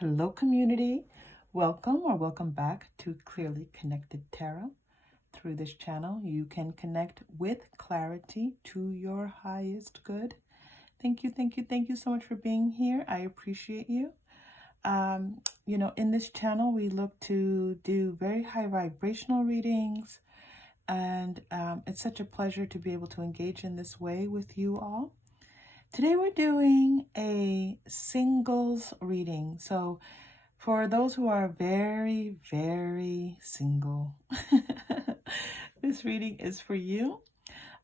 Hello, community. Welcome back to Clearly Connected Tarot. Through this channel, you can connect with clarity to your highest good. Thank you so much for being here. I appreciate you. In this channel, we look to do very high vibrational readings, and it's such a pleasure to be able to engage in this way with you all. Today, we're doing a singles reading. So, for those who are very, very single, this reading is for you.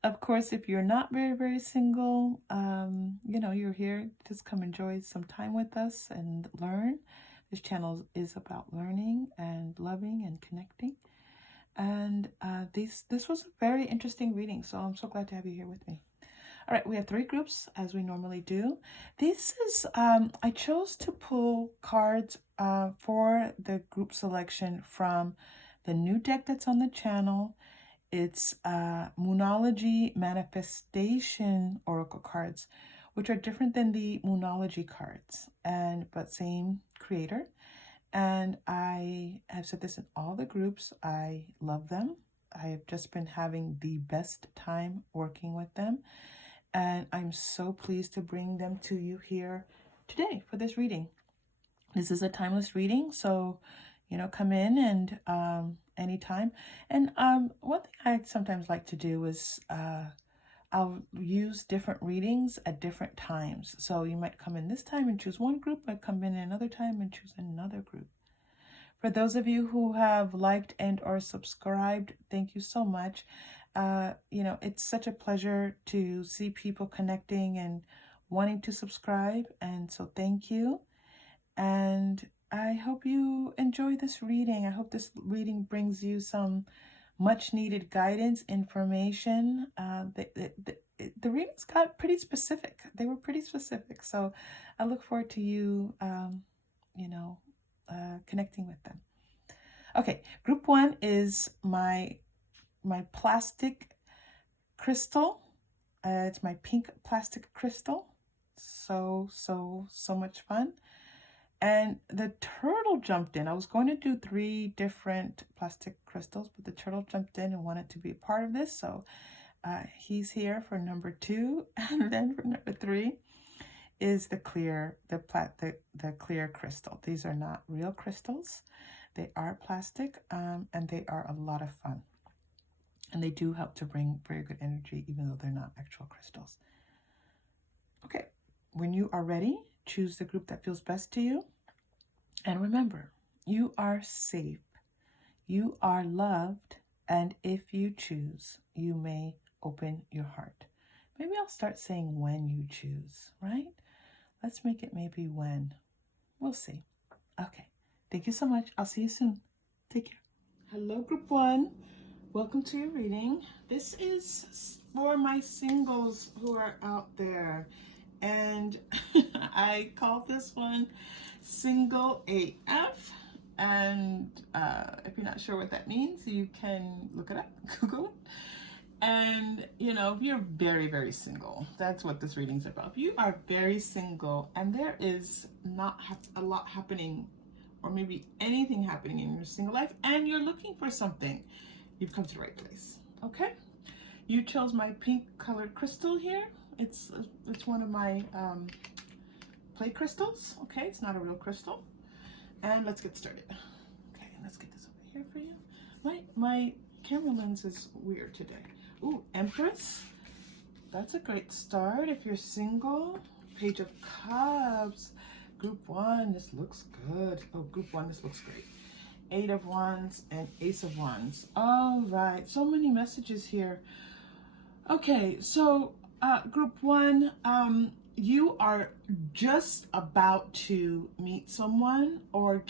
Of course, if you're not very, very single, you're here, just come enjoy some time with us and learn. This channel is about learning and loving and connecting. And this was a very interesting reading, so I'm so glad to have you here with me. All right, we have 3 groups as we normally do. This is, I chose to pull cards for the group selection from the new deck that's on the channel. It's Moonology Manifestation Oracle cards, which are different than the Moonology cards, but same creator. And I have said this in all the groups. I love them. I have just been having the best time working with them. And I'm so pleased to bring them to you here today for this reading. This is a timeless reading, so, come in and anytime. And one thing I sometimes like to do is I'll use different readings at different times. So you might come in this time and choose one group, I come in another time and choose another group. For those of you who have liked and or subscribed, thank you so much. It's such a pleasure to see people connecting and wanting to subscribe. And so thank you. And I hope you enjoy this reading. I hope this reading brings you some much needed guidance, information. The readings got pretty specific. They were pretty specific. So I look forward to you, connecting with them. Okay, group 1 is my plastic crystal. It's my pink plastic crystal. So much fun. And the turtle jumped in. I was going to do 3 different plastic crystals, but the turtle jumped in and wanted to be a part of this. So he's here for number 2. And then for number 3 is the clear crystal. These are not real crystals. They are plastic, and they are a lot of fun. And they do help to bring very good energy, even though they're not actual crystals. Okay, when you are ready, choose the group that feels best to you. And remember, you are safe, you are loved, and if you choose, you may open your heart. Maybe I'll start saying when you choose, right? Let's make it maybe when. We'll see. Okay, thank you so much. I'll see you soon. Take care. Hello, group 1. Welcome to your reading. This is for my singles who are out there. And I call this one Single AF. And if you're not sure what that means, you can look it up, Google it. And, if you're very, very single, that's what this reading's about. If you are very single and there is not a lot happening, or maybe anything happening in your single life, and you're looking for something, you've come to the right place. Okay? You chose my pink colored crystal here. It's one of my play crystals. Okay, it's not a real crystal. And let's get started. Okay, let's get this over here for you. My camera lens is weird today. Ooh, Empress. That's a great start if you're single. Page of Cups. Group 1, this looks good. Oh, group 1, this looks great. 8 of Wands and Ace of Wands. All right, so many messages here. Okay, so group 1, you are just about to meet someone or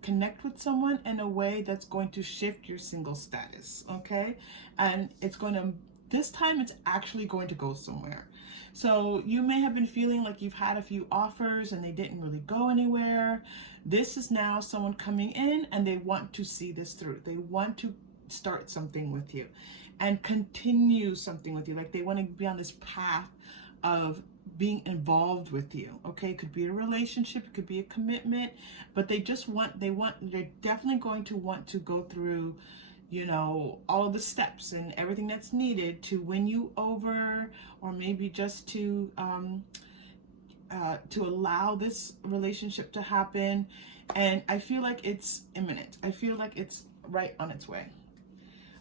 connect with someone in a way that's going to shift your single status, okay? And this time it's actually going to go somewhere. So you may have been feeling like you've had a few offers and they didn't really go anywhere. This is now someone coming in and they want to see this through. They want to start something with you and continue something with you. Like they want to be on this path of being involved with you. Okay, it could be a relationship, it could be a commitment, but they're definitely going to want to go through, you know, all of the steps and everything that's needed to win you over, or maybe just to allow this relationship to happen. And I feel like it's imminent. I feel like it's right on its way.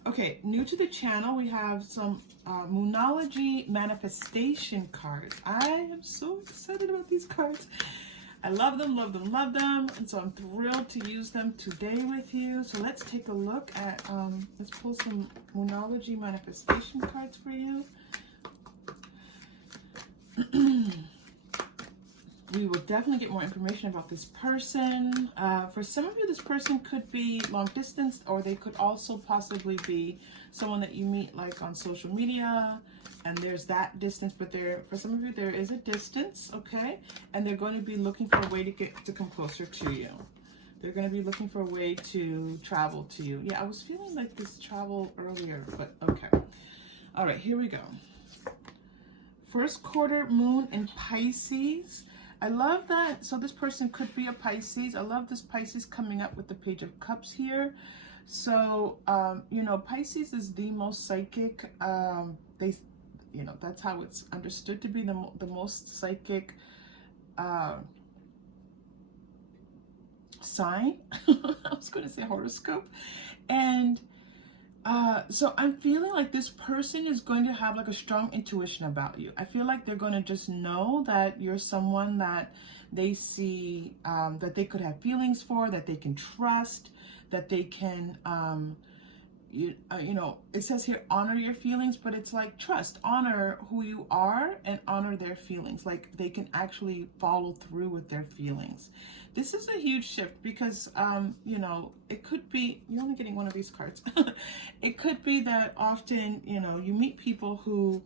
Okay, new to the channel, we have some Moonology manifestation cards. I am so excited about these cards. I love them, love them, love them. And so I'm thrilled to use them today with you. So let's take a look at, let's pull some Moonology manifestation cards for you. We will definitely get more information about this person. For some of you, this person could be long distance, or they could also possibly be someone that you meet like on social media, and there's that distance, but for some of you, there is a distance, okay? And they're going to be looking for a way to come closer to you. They're going to be looking for a way to travel to you. Yeah, I was feeling like this travel earlier, but okay. All right, here we go. First quarter moon in Pisces. I love that. So this person could be a Pisces. I love this Pisces coming up with the Page of Cups here. So, you know, Pisces is the most psychic. You know, that's how it's understood to be the most psychic sign. I was going to say horoscope. And so I'm feeling like this person is going to have like a strong intuition about you. I feel like they're going to just know that you're someone that they see, that they could have feelings for, that they can trust, that they can, you know, it says here, honor your feelings, but it's like trust, honor who you are and honor their feelings. Like they can actually follow through with their feelings. This is a huge shift because, you know, it could be, you're only getting one of these cards. It could be that often, you know, you meet people who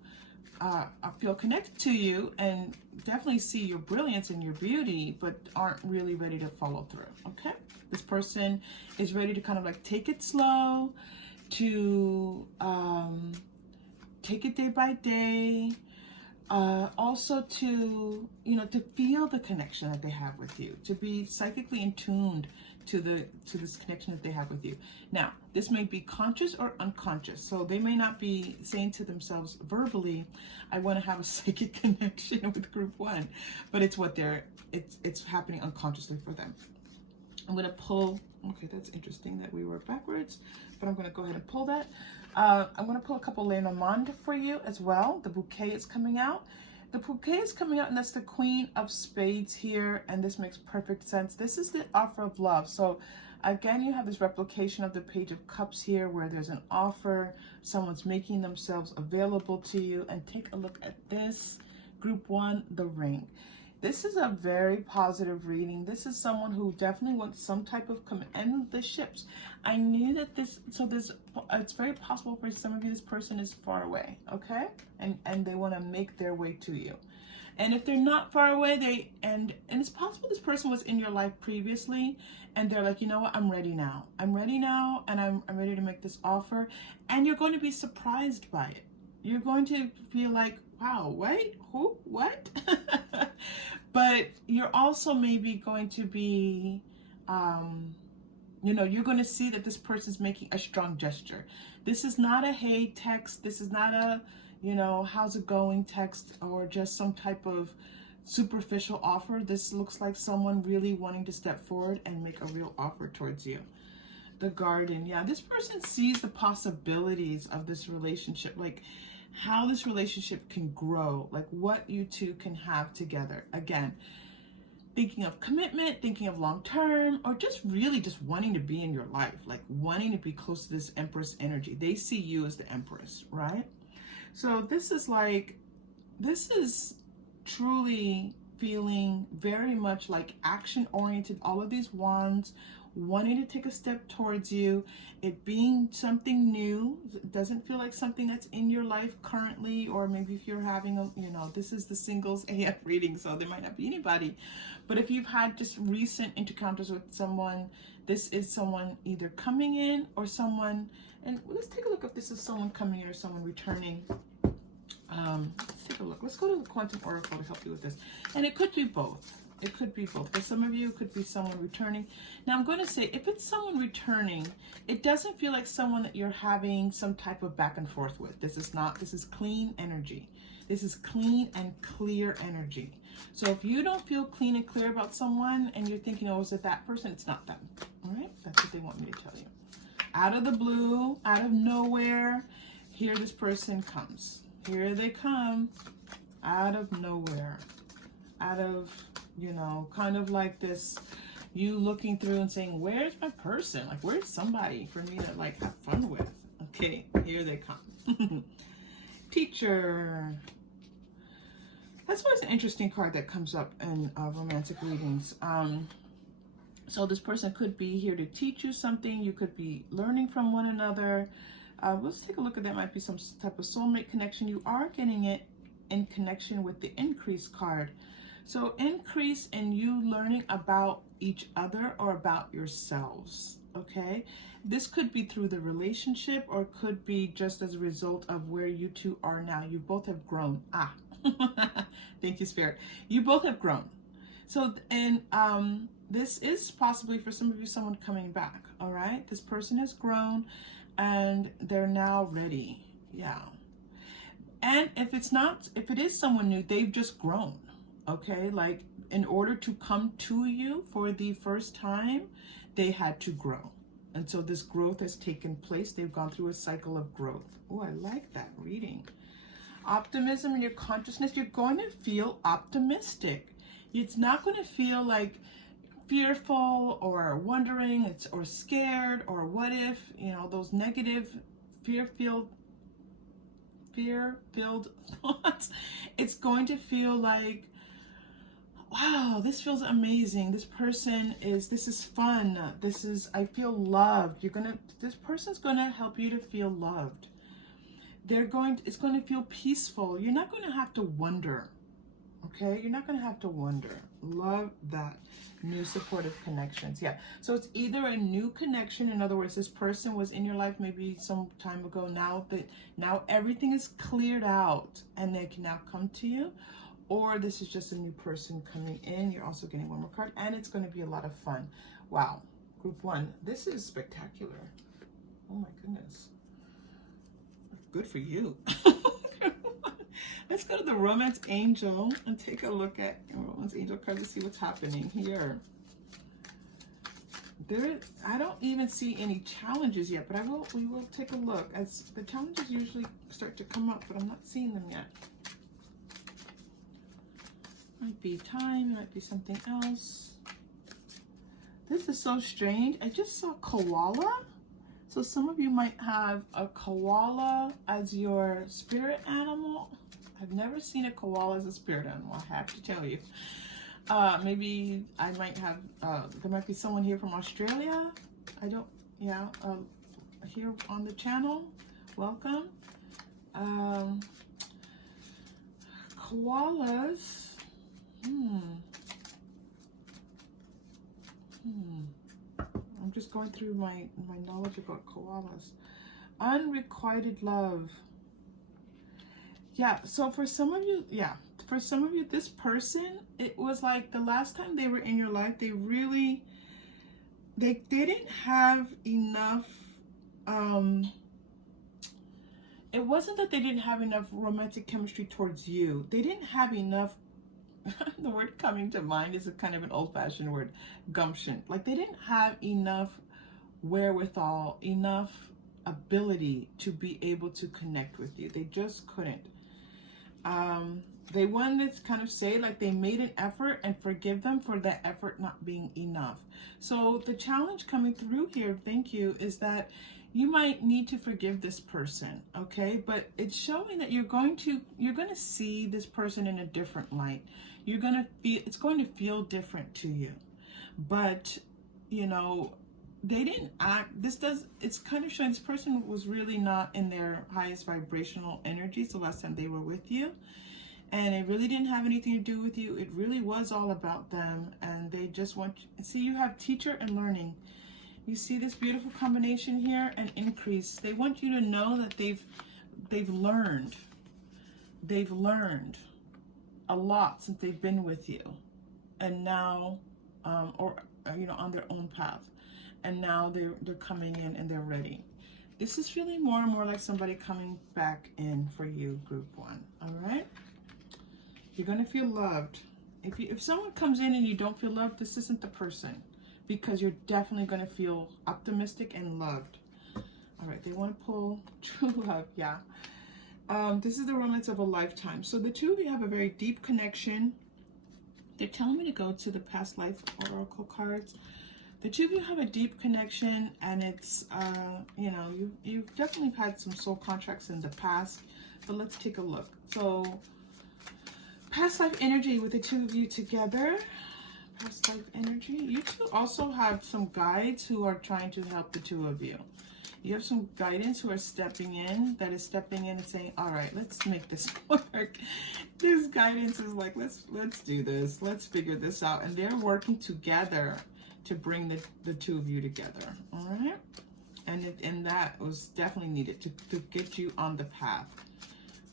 feel connected to you and definitely see your brilliance and your beauty, but aren't really ready to follow through, okay? This person is ready to kind of like take it slow, to take it day by day, also to, you know, to feel the connection that they have with you, to be psychically in tuned to this connection that they have with you. Now, this may be conscious or unconscious, so they may not be saying to themselves verbally, I want to have a psychic connection with group one, but it's what it's happening unconsciously for them. I'm going to pull, okay, that's interesting that we were backwards, but I'm going to go ahead and pull that. I'm going to pull a couple Lenormand for you as well. The bouquet is coming out. The bouquet is coming out, and that's the Queen of Spades here, and this makes perfect sense. This is the offer of love. So again, you have this replication of the Page of Cups here, where there's an offer, someone's making themselves available to you. And take a look at this, group one, the Ring. This is a very positive reading. This is someone who definitely wants some type of and the ships. I knew that it's very possible for some of you, this person is far away, okay? And they want to make their way to you. And if they're not far away, and it's possible this person was in your life previously, and they're like, you know what, I'm ready now. I'm ready now, and I'm ready to make this offer. And you're going to be surprised by it. You're going to feel like, wow, wait, who, what? But you're also maybe going to be, you know, you're going to see that this person's making a strong gesture. This is not a hey text. This is not a, you know, how's it going text, or just some type of superficial offer. This looks like someone really wanting to step forward and make a real offer towards you. The Garden. Yeah, this person sees the possibilities of this relationship, like how this relationship can grow, like what you two can have together. Again, thinking of commitment, thinking of long term, or just really just wanting to be in your life, like wanting to be close to this Empress energy. They see you as the Empress, right? So this is truly feeling very much like action oriented. All of these wands, wanting to take a step towards you, it being something new. It doesn't feel like something that's in your life currently, or maybe if you're having a, you know, this is the singles AF reading, so there might not be anybody, but if you've had just recent encounters with someone, this is someone either coming in or someone, and let's take a look if this is someone coming in or someone returning. Let's take a look. Let's go to the Quantum Oracle to help you with this. And it could be both. It could be both. For some of you, it could be someone returning. Now, I'm going to say, if it's someone returning, it doesn't feel like someone that you're having some type of back and forth with. This is not, this is clean energy. This is clean and clear energy. So if you don't feel clean and clear about someone and you're thinking, oh, is it that person? It's not them. All right? That's what they want me to tell you. Out of the blue, out of nowhere, here this person comes. Here they come, out of nowhere, out of, you know, kind of like this, you looking through and saying, where's my person? Like, where's somebody for me to, like, have fun with? Okay, here they come. Teacher. That's always an interesting card that comes up in romantic readings. So this person could be here to teach you something. You could be learning from one another. Let's take a look at that. Might be some type of soulmate connection. You are getting it in connection with the increase card. So increase in you learning about each other or about yourselves, okay? This could be through the relationship or could be just as a result of where you two are now. You both have grown. Thank you, Spirit. You both have grown. So, and this is possibly for some of you, someone coming back, all right? This person has grown and they're now ready. Yeah. And if it's not, if it is someone new, they've just grown. Okay. Like in order to come to you for the first time, they had to grow. And so this growth has taken place. They've gone through a cycle of growth. Oh, I like that reading. Optimism in your consciousness. You're going to feel optimistic. It's not going to feel like fearful or wondering or scared or what if, you know, those negative fear-filled thoughts. It's going to feel like, wow, this feels amazing. This person is, this is fun. This is, I feel loved. This person's going to help you to feel loved. It's going to feel peaceful. You're not going to have to wonder. Okay, you're not going to have to wonder. Love that. New supportive connections. Yeah, so it's either a new connection, in other words, this person was in your life maybe some time ago. Now everything is cleared out and they can now come to you, or this is just a new person coming in. You're also getting one more card, and it's going to be a lot of fun. Wow, group one, this is spectacular. Oh my goodness, good for you. Let's go to the Romance Angel and take a look at Romance Angel card to see what's happening here. I don't even see any challenges yet, but we will take a look as the challenges usually start to come up, but I'm not seeing them yet. Might be time, might be something else. This is so strange. I just saw koala. So some of you might have a koala as your spirit animal. I've never seen a koala as a spirit animal, I have to tell you. Maybe I might have, there might be someone here from Australia. Here on the channel. Welcome. Koalas. I'm just going through my knowledge about koalas. Unrequited love. Yeah, so for some of you, this person, it was like the last time they were in your life, they didn't have enough, it wasn't that they didn't have enough romantic chemistry towards you. They didn't have enough, the word coming to mind is a kind of an old-fashioned word, gumption. Like they didn't have enough wherewithal, enough ability to be able to connect with you. They just couldn't. They wanted to kind of say like they made an effort and forgive them for that effort not being enough. So the challenge coming through here, thank you, is that you might need to forgive this person, okay? But it's showing that you're going to see this person in a different light. It's going to feel different to you. But, you know, they didn't act, it's kind of showing this person was really not in their highest vibrational energy the last time they were with you. And it really didn't have anything to do with you. It really was all about them. And they just want, see, you have teacher and learning. You see this beautiful combination here and increase. They want you to know that they've learned. they've learned a lot since they've been with you, and now, or you know, on their own path, and now they're coming in and they're ready. This is feeling more and more like somebody coming back in for you, group one. All right, you're gonna feel loved. If someone comes in and you don't feel loved, this isn't the person, because you're definitely gonna feel optimistic and loved. All right, they want to pull true love. Yeah. This is the romance of a lifetime. So the two of you have a very deep connection. They're telling me to go to the past life oracle cards. The two of you have a deep connection, and it's, you know, you've definitely had some soul contracts in the past, but let's take a look. So past life energy with the two of you together. Past life energy. You two also have some guides who are trying to help the two of you. You have some guidance who are stepping in, that is stepping in and saying, all right, let's make this work. This guidance is like, let's do this. Let's figure this out. And they're working together to bring the two of you together. All right. And that was definitely needed to get you on the path.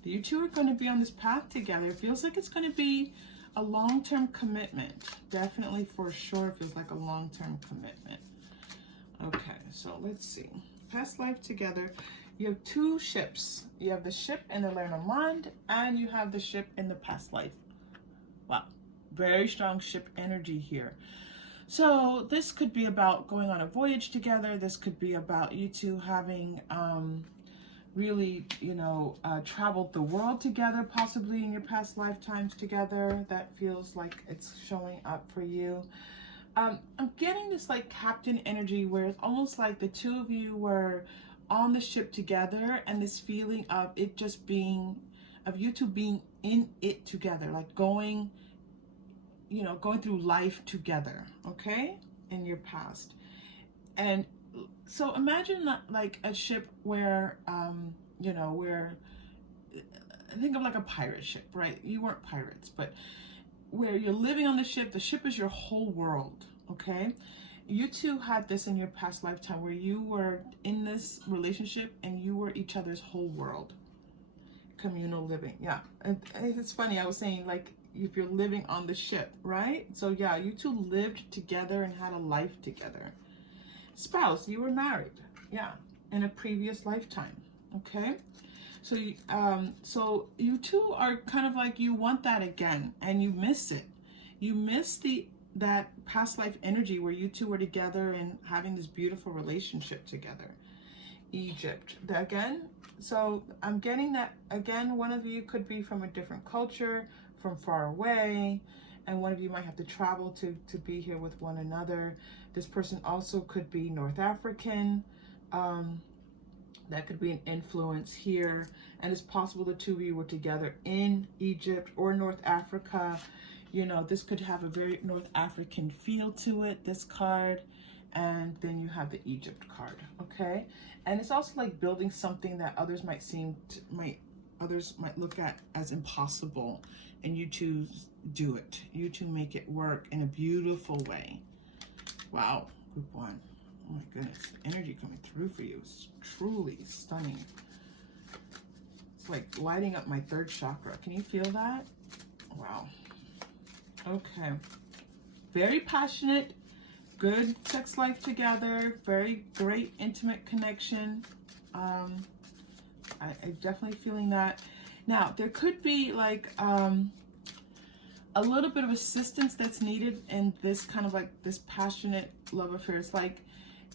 You two are going to be on this path together. It feels like it's going to be a long-term commitment. Definitely, for sure, it feels like a long-term commitment. Okay, so let's see. Past life together. You have two ships. You have the ship in the Lenormand, and you have the ship in the past life. Wow, very strong ship energy here. So this could be about going on a voyage together. This could be about you two having really, you know, traveled the world together, possibly in your past lifetimes together. That feels like it's showing up for you. I'm getting this like captain energy where it's almost like the two of you were on the ship together, and this feeling of it just being, of you two being in it together, like going, you know, going through life together, okay, in your past. And so imagine like a ship where, you know, where, think of like a pirate ship, right? You weren't pirates, but where you're living on the ship is your whole world, okay? You two had this in your past lifetime where you were in this relationship and you were each other's whole world. Communal living, yeah. And it's funny, I was saying like, if you're living on the ship, right? So yeah, you two lived together and had a life together. Spouse, you were married, yeah, in a previous lifetime, okay? So you two are kind of like, you want that again, and you miss it. You miss that past life energy where you two were together and having this beautiful relationship together. Egypt, again. So I'm getting that, again, one of you could be from a different culture, from far away, and one of you might have to travel to be here with one another. This person also could be North African. That could be an influence here. And it's possible the two of you were together in Egypt or North Africa. You know, this could have a very North African feel to it, this card. And then you have the Egypt card, okay? And it's also like building something that others might others might look at as impossible, and you two do it. You two make it work in a beautiful way. Wow, group one. Oh my goodness, energy coming through for you is truly stunning. It's like lighting up my third chakra. Can you feel that? Wow. Okay. Very passionate, good sex life together, very great intimate connection. I'm definitely feeling that. Now, there could be like a little bit of assistance that's needed in this kind of like this passionate love affair. It's like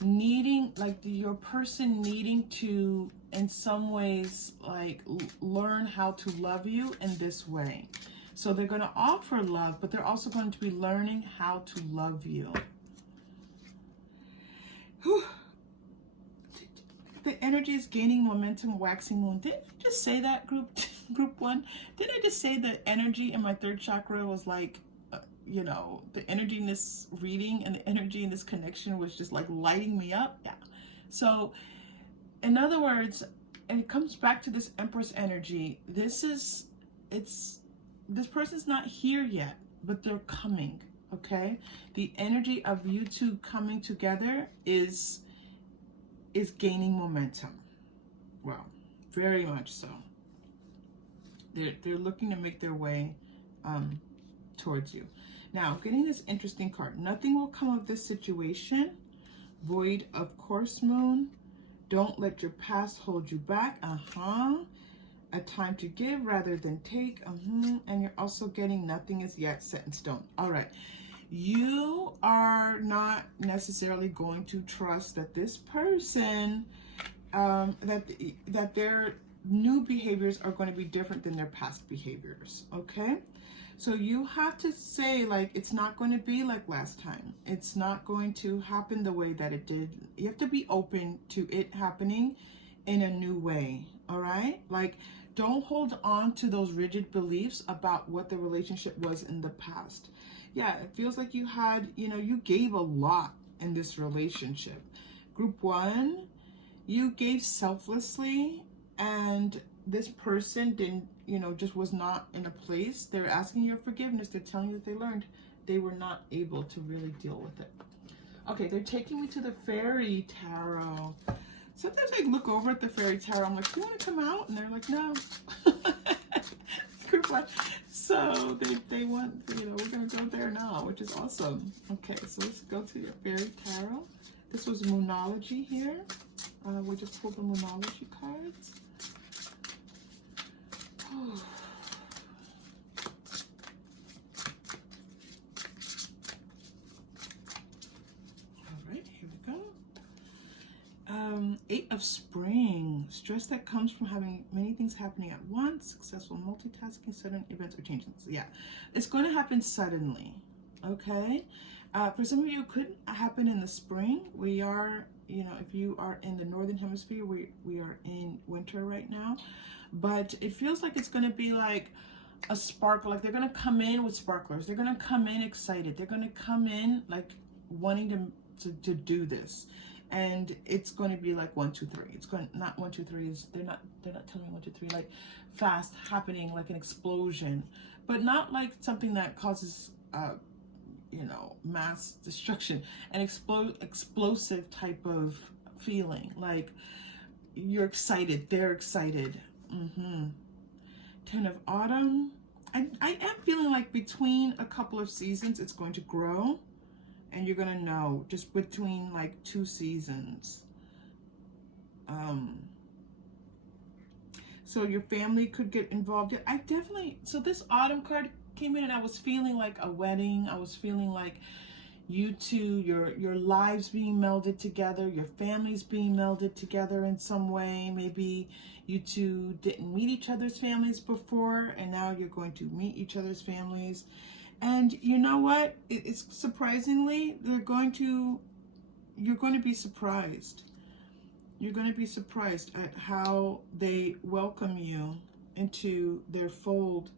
needing, like your person needing to, in some ways, like learn how to love you in this way. So they're going to offer love, but they're also going to be learning how to love you. Whew. The energy is gaining momentum, waxing moon. Did I just say that, group one? Did I just say the energy in my third chakra was like, you know, the energy in this reading and the energy in this connection was just like lighting me up? Yeah. So, in other words, and it comes back to this Empress energy. This person's not here yet, but they're coming, okay? The energy of you two coming together is gaining momentum. Well, very much so. They're looking to make their way towards you. Now, I'm getting this interesting card. Nothing will come of this situation. Void, of course, Moon. Don't let your past hold you back. A time to give rather than take. And you're also getting nothing is yet set in stone. All right. You are not necessarily going to trust that this person, that their new behaviors are going to be different than their past behaviors. Okay. So you have to say, like, it's not going to be like last time. It's not going to happen the way that it did. You have to be open to it happening in a new way, all right? Like, don't hold on to those rigid beliefs about what the relationship was in the past. Yeah, it feels like you had, you gave a lot in this relationship. Group 1, you gave selflessly, and this person didn't, just was not in a place. They're asking your forgiveness. They're telling you that they learned. They were not able to really deal with it. Okay, they're taking me to the Fairy Tarot. Sometimes I look over at the Fairy Tarot. I'm like, do you want to come out? And they're like, no. Group 1. So they want, we're going to go there now, which is awesome. Okay, so let's go to your Fairy Tarot. This was Moonology here. We just pulled the Moonology cards. Oh. All right, here we go. 8 of Spring. Stress that comes from having many things happening at once. Successful multitasking, sudden events or changes. Yeah, it's going to happen suddenly. Okay. For some of you, it could happen in the spring. We are, if you are in the Northern Hemisphere, we are in winter right now. But it feels like it's going to be like a sparkle. Like they're going to come in with sparklers. They're going to come in excited. They're going to come in like wanting to do this. And it's going to be like 1, 2, 3. It's going, not 1, 2, 3 is, they're not telling me 1, 2, 3, like fast happening, like an explosion, but not like something that causes, mass destruction, an explosive type of feeling. Like you're excited, they're excited. 10 of Autumn. I am feeling like between a couple of seasons, it's going to grow. And you're going to know just between like 2 seasons. So your family could get involved. I definitely, so this Autumn card came in and I was feeling like a wedding. I was feeling like you two, your lives being melded together, your families being melded together in some way. Maybe you two didn't meet each other's families before, and now you're going to meet each other's families. And you know what? It's surprisingly, you're going to be surprised. You're going to be surprised at how they welcome you into their fold.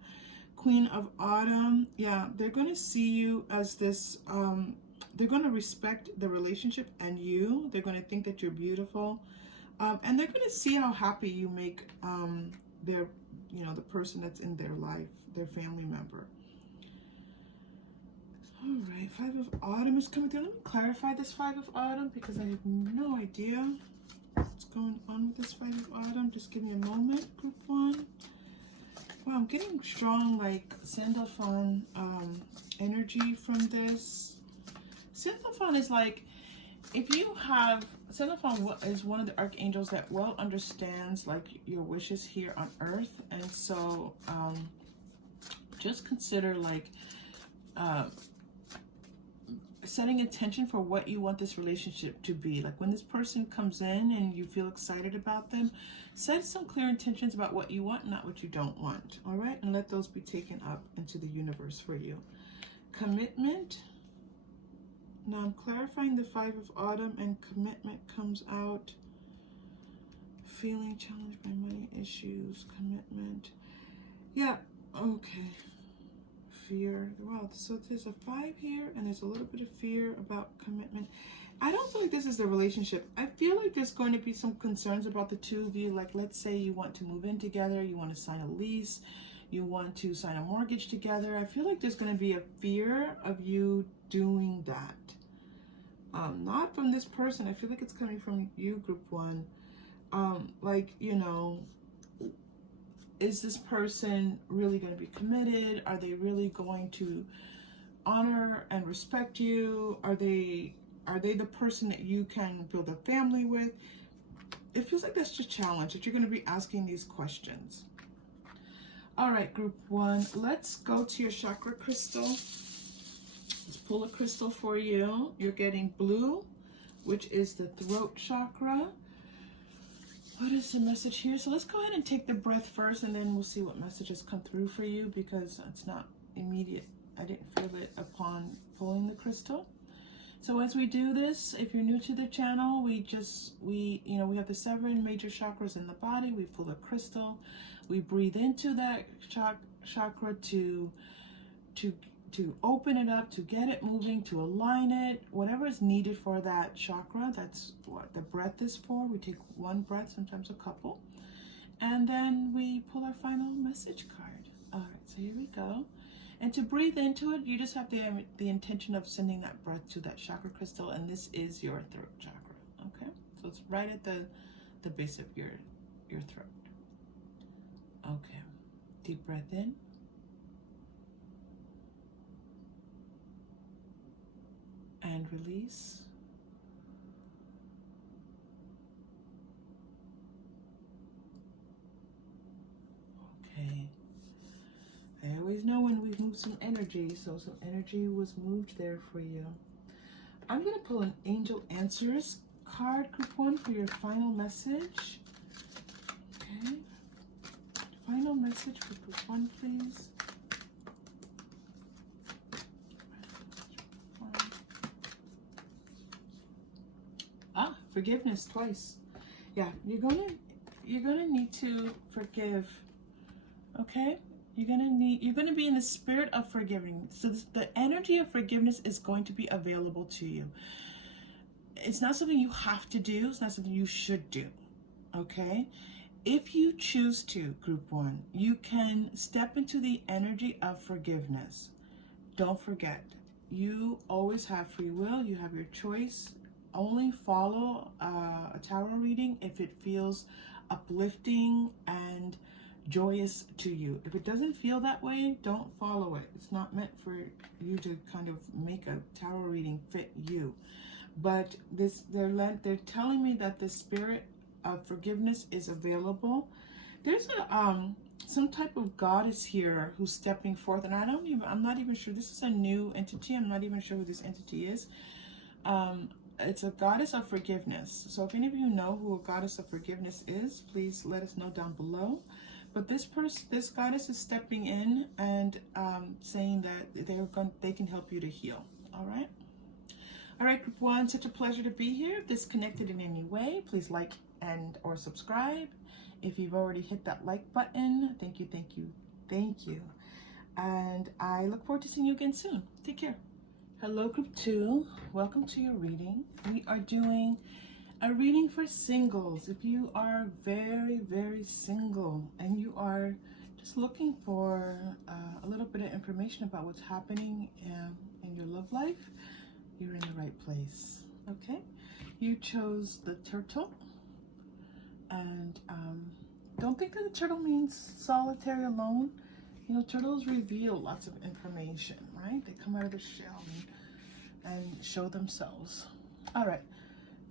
Queen of Autumn, yeah, they're going to see you as this, they're going to respect the relationship and you. They're going to think that you're beautiful. And they're going to see how happy you make their, the person that's in their life, their family member. All right, 5 of Autumn is coming through. Let me clarify this 5 of Autumn because I have no idea what's going on with this 5 of Autumn. Just give me a moment, Group 1. Wow, I'm getting strong, like, Sandalphon energy from this. Sandalphon is like, if you have, Sandalphon is one of the archangels that well understands, like, your wishes here on Earth. And so, just consider, like, setting intention for what you want this relationship to be. Like when this person comes in and you feel excited about them, set some clear intentions about what you want, not what you don't want. All right, and let those be taken up into the universe for you. Commitment. Now I'm clarifying the 5 of Autumn, and commitment comes out. Feeling challenged by money issues. Commitment. Yeah. Okay. Fear. Wow, so there's a 5 here and there's a little bit of fear about commitment. I don't feel like this is the relationship. I feel like there's going to be some concerns about the two of you. Like, let's say you want to move in together, you want to sign a lease, you want to sign a mortgage together. I feel like there's going to be a fear of you doing that. Not from this person. I feel like it's coming from you, Group 1. Like, is this person really going to be committed? Are they really going to honor and respect you? Are they the person that you can build a family with? It feels like that's your challenge, that you're going to be asking these questions. All right, group 1, let's go to your chakra crystal. Let's pull a crystal for you. You're getting blue, which is the throat chakra. What is the message here? So let's go ahead and take the breath first, and then we'll see what messages come through for you, because it's not immediate. I didn't feel it upon pulling the crystal. So as we do this, if you're new to the channel, we have the 7 major chakras in the body. We pull a crystal. We breathe into that chakra to open it up, to get it moving, to align it, whatever is needed for that chakra. That's what the breath is for. We take 1 breath, sometimes a couple. And then we pull our final message card. All right, so here we go. And to breathe into it, you just have the intention of sending that breath to that chakra crystal, and this is your throat chakra, okay? So it's right at the base of your throat. Okay, deep breath in. And release. Okay. I always know when we've moved some energy, so some energy was moved there for you. I'm going to pull an Angel Answers card, group 1, for your final message. Okay. Final message for group 1, please. Forgiveness twice. Yeah, you're gonna need to forgive. Okay? You're gonna be in the spirit of forgiving. So the energy of forgiveness is going to be available to you. It's not something you have to do. It's not something you should do. Okay? If you choose to, group 1, you can step into the energy of forgiveness. Don't forget, you always have free will. You have your choice. Only follow a tarot reading if it feels uplifting and joyous to you. If it doesn't feel that way, don't follow it. It's not meant for you to kind of make a tarot reading fit you. But they're telling me that the spirit of forgiveness is available. There's some type of goddess here who's stepping forth, and I'm not even sure. This is a new entity. I'm not even sure who this entity is. It's a goddess of forgiveness. So if any of you know who a goddess of forgiveness is, please let us know down below. But this goddess is stepping in and saying that they can help you to heal. All right, group 1, such a pleasure to be here. If this connected in any way, please like or subscribe. If you've already hit that like button, thank you, thank you, thank you. And I look forward to seeing you again soon. Take care. Hello, group 2. Welcome to your reading. We are doing a reading for singles. If you are very, very single and you are just looking for a little bit of information about what's happening in your love life, you're in the right place. Okay? You chose the turtle. And don't think that the turtle means solitary, alone. You know, turtles reveal lots of information, right? They come out of the shell and show themselves. All right,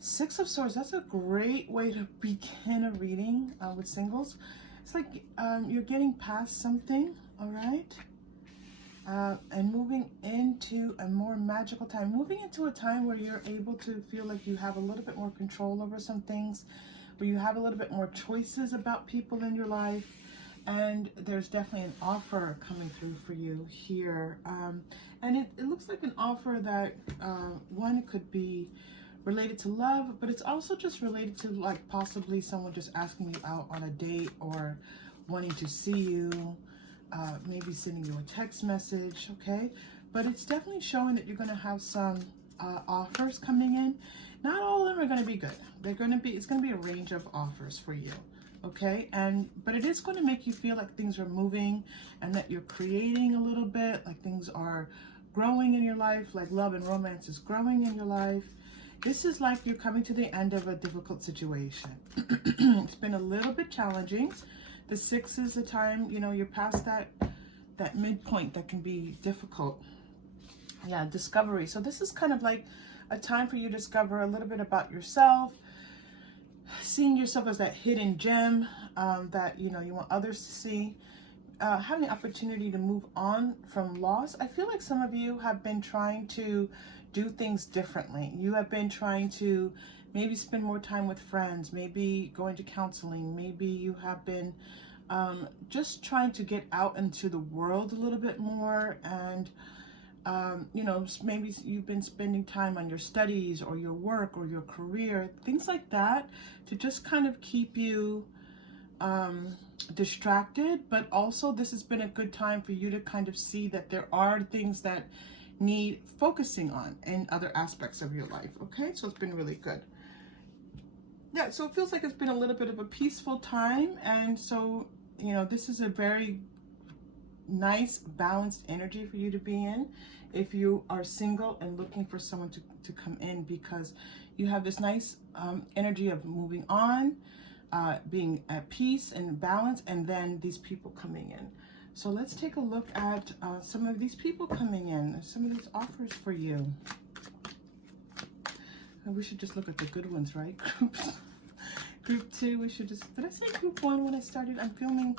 6 of Swords. That's a great way to begin a reading with singles. It's like you're getting past something, all right? And moving into a more magical time. Moving into a time where you're able to feel like you have a little bit more control over some things, where you have a little bit more choices about people in your life. And there's definitely an offer coming through for you here. And it looks like an offer that, one, could be related to love, but it's also just related to like possibly someone just asking you out on a date or wanting to see you, maybe sending you a text message, okay? But it's definitely showing that you're gonna have some offers coming in. Not all of them are gonna be good. It's gonna be a range of offers for you. Okay, but it is going to make you feel like things are moving and that you're creating a little bit, like things are growing in your life, like love and romance is growing in your life. This is like you're coming to the end of a difficult situation. It's been a little bit challenging. The 6 is the time, you know, you're past that midpoint that can be difficult. Yeah, discovery. So this is kind of like a time for you to discover a little bit about yourself, seeing yourself as that hidden gem that, you know, you want others to see. Having the opportunity to move on from loss. I feel like some of you have been trying to do things differently. You have been trying to maybe spend more time with friends, maybe going to counseling, maybe you have been just trying to get out into the world a little bit more, and you know, maybe you've been spending time on your studies or your work or your career, things like that, to just kind of keep you distracted. But also this has been a good time for you to kind of see that there are things that need focusing on in other aspects of your life. Okay, so it's been really good. Yeah, so it feels like it's been a little bit of a peaceful time, and so, you know, this is a very nice balanced energy for you to be in if you are single and looking for someone to come in, because you have this nice energy of moving on, being at peace and balance, and then these people coming in. So let's take a look at some of these people coming in, some of these offers for you. And we should just look at the good ones, right? Group 2, we should just, did I say group 1 when I started? I'm filming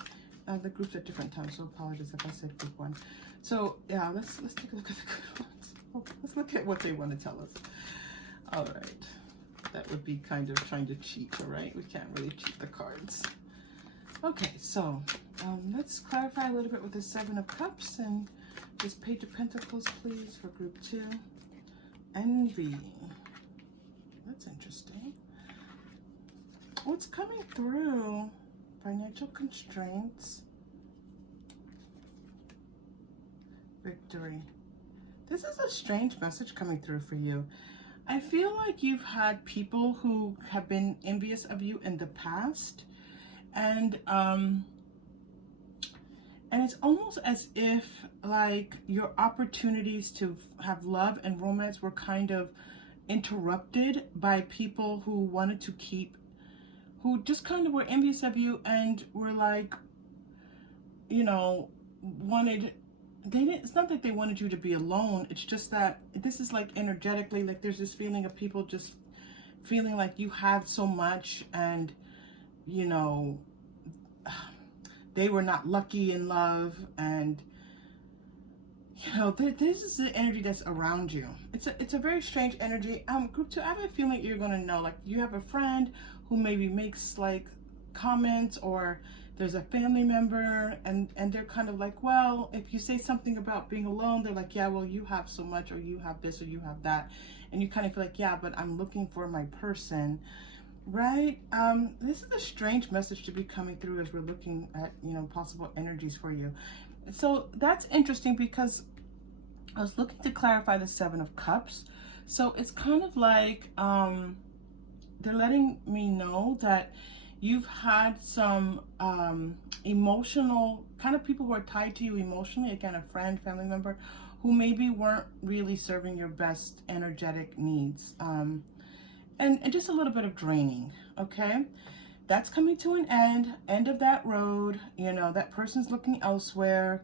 the groups at different times, so apologies if I said group 1. So yeah, let's take a look at the good ones. Oh, let's look at what they want to tell us. All right. That would be kind of trying to cheat, all right? We can't really cheat the cards. Okay, so let's clarify a little bit with the 7 of Cups and this Page of Pentacles, please, for group 2. Envy. That's interesting. What's coming through? Financial constraints. Victory. This is a strange message coming through for you. I feel like you've had people who have been envious of you in the past, and it's almost as if like your opportunities to have love and romance were kind of interrupted by people who wanted to keep, who just kind of were envious of you and were like, you know, wanted, they didn't, it's not that they wanted you to be alone, it's just that this is like energetically, like there's this feeling of people just feeling like you have so much, and you know, they were not lucky in love, and you know, this is the energy that's around you. It's a very strange energy. Group 2, I have a feeling you're gonna know, like you have a friend who maybe makes like comments, or there's a family member, and they're kind of like, well, if you say something about being alone, they're like, yeah, well, you have so much, or you have this, or you have that, and you kind of feel like, yeah, but I'm looking for my person, right? This is a strange message to be coming through as we're looking at, you know, possible energies for you. So that's interesting, because I was looking to clarify the 7 of Cups. So it's kind of like they're letting me know that you've had some emotional kind of people who are tied to you emotionally, again, a friend, family member, who maybe weren't really serving your best energetic needs, and just a little bit of draining. Okay, that's coming to an end of that road. You know, that person's looking elsewhere.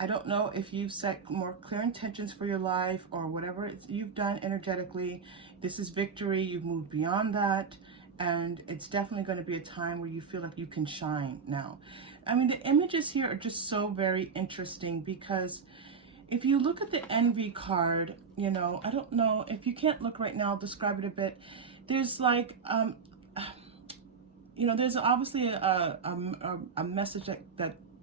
I don't know if you've set more clear intentions for your life or whatever you've done energetically. This is victory. You've moved beyond that. And it's definitely going to be a time where you feel like you can shine now. I mean, the images here are just so very interesting, because if you look at the Envy card, you know, I don't know, if you can't look right now, I'll describe it a bit. There's like, you know, there's obviously a message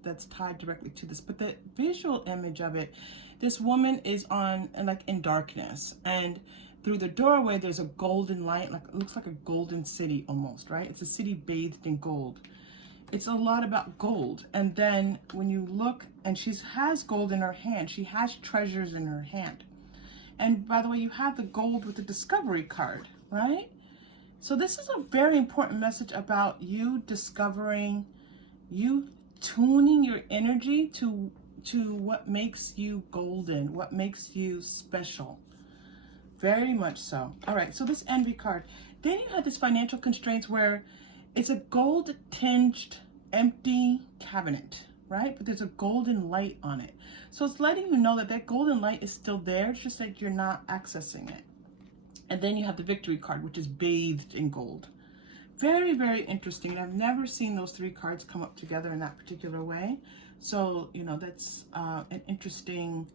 that's tied directly to this, but the visual image of it, this woman is on, like, in darkness, and through the doorway there's a golden light, like it looks like a golden city almost, right? It's a city bathed in gold. It's a lot about gold. And then when you look, and she has gold in her hand, she has treasures in her hand. And by the way, you have the gold with the Discovery card, right? So this is a very important message about you discovering, you tuning your energy to what makes you golden, what makes you special. Very much so. All right, so this Envy card. Then you have this financial constraints where it's a gold tinged empty cabinet, right? But there's a golden light on it. So it's letting you know that that golden light is still there. It's just like you're not accessing it. And then you have the victory card, which is bathed in gold. Very, very interesting. I've never seen those three cards come up together in that particular way. So, you know, that's an interesting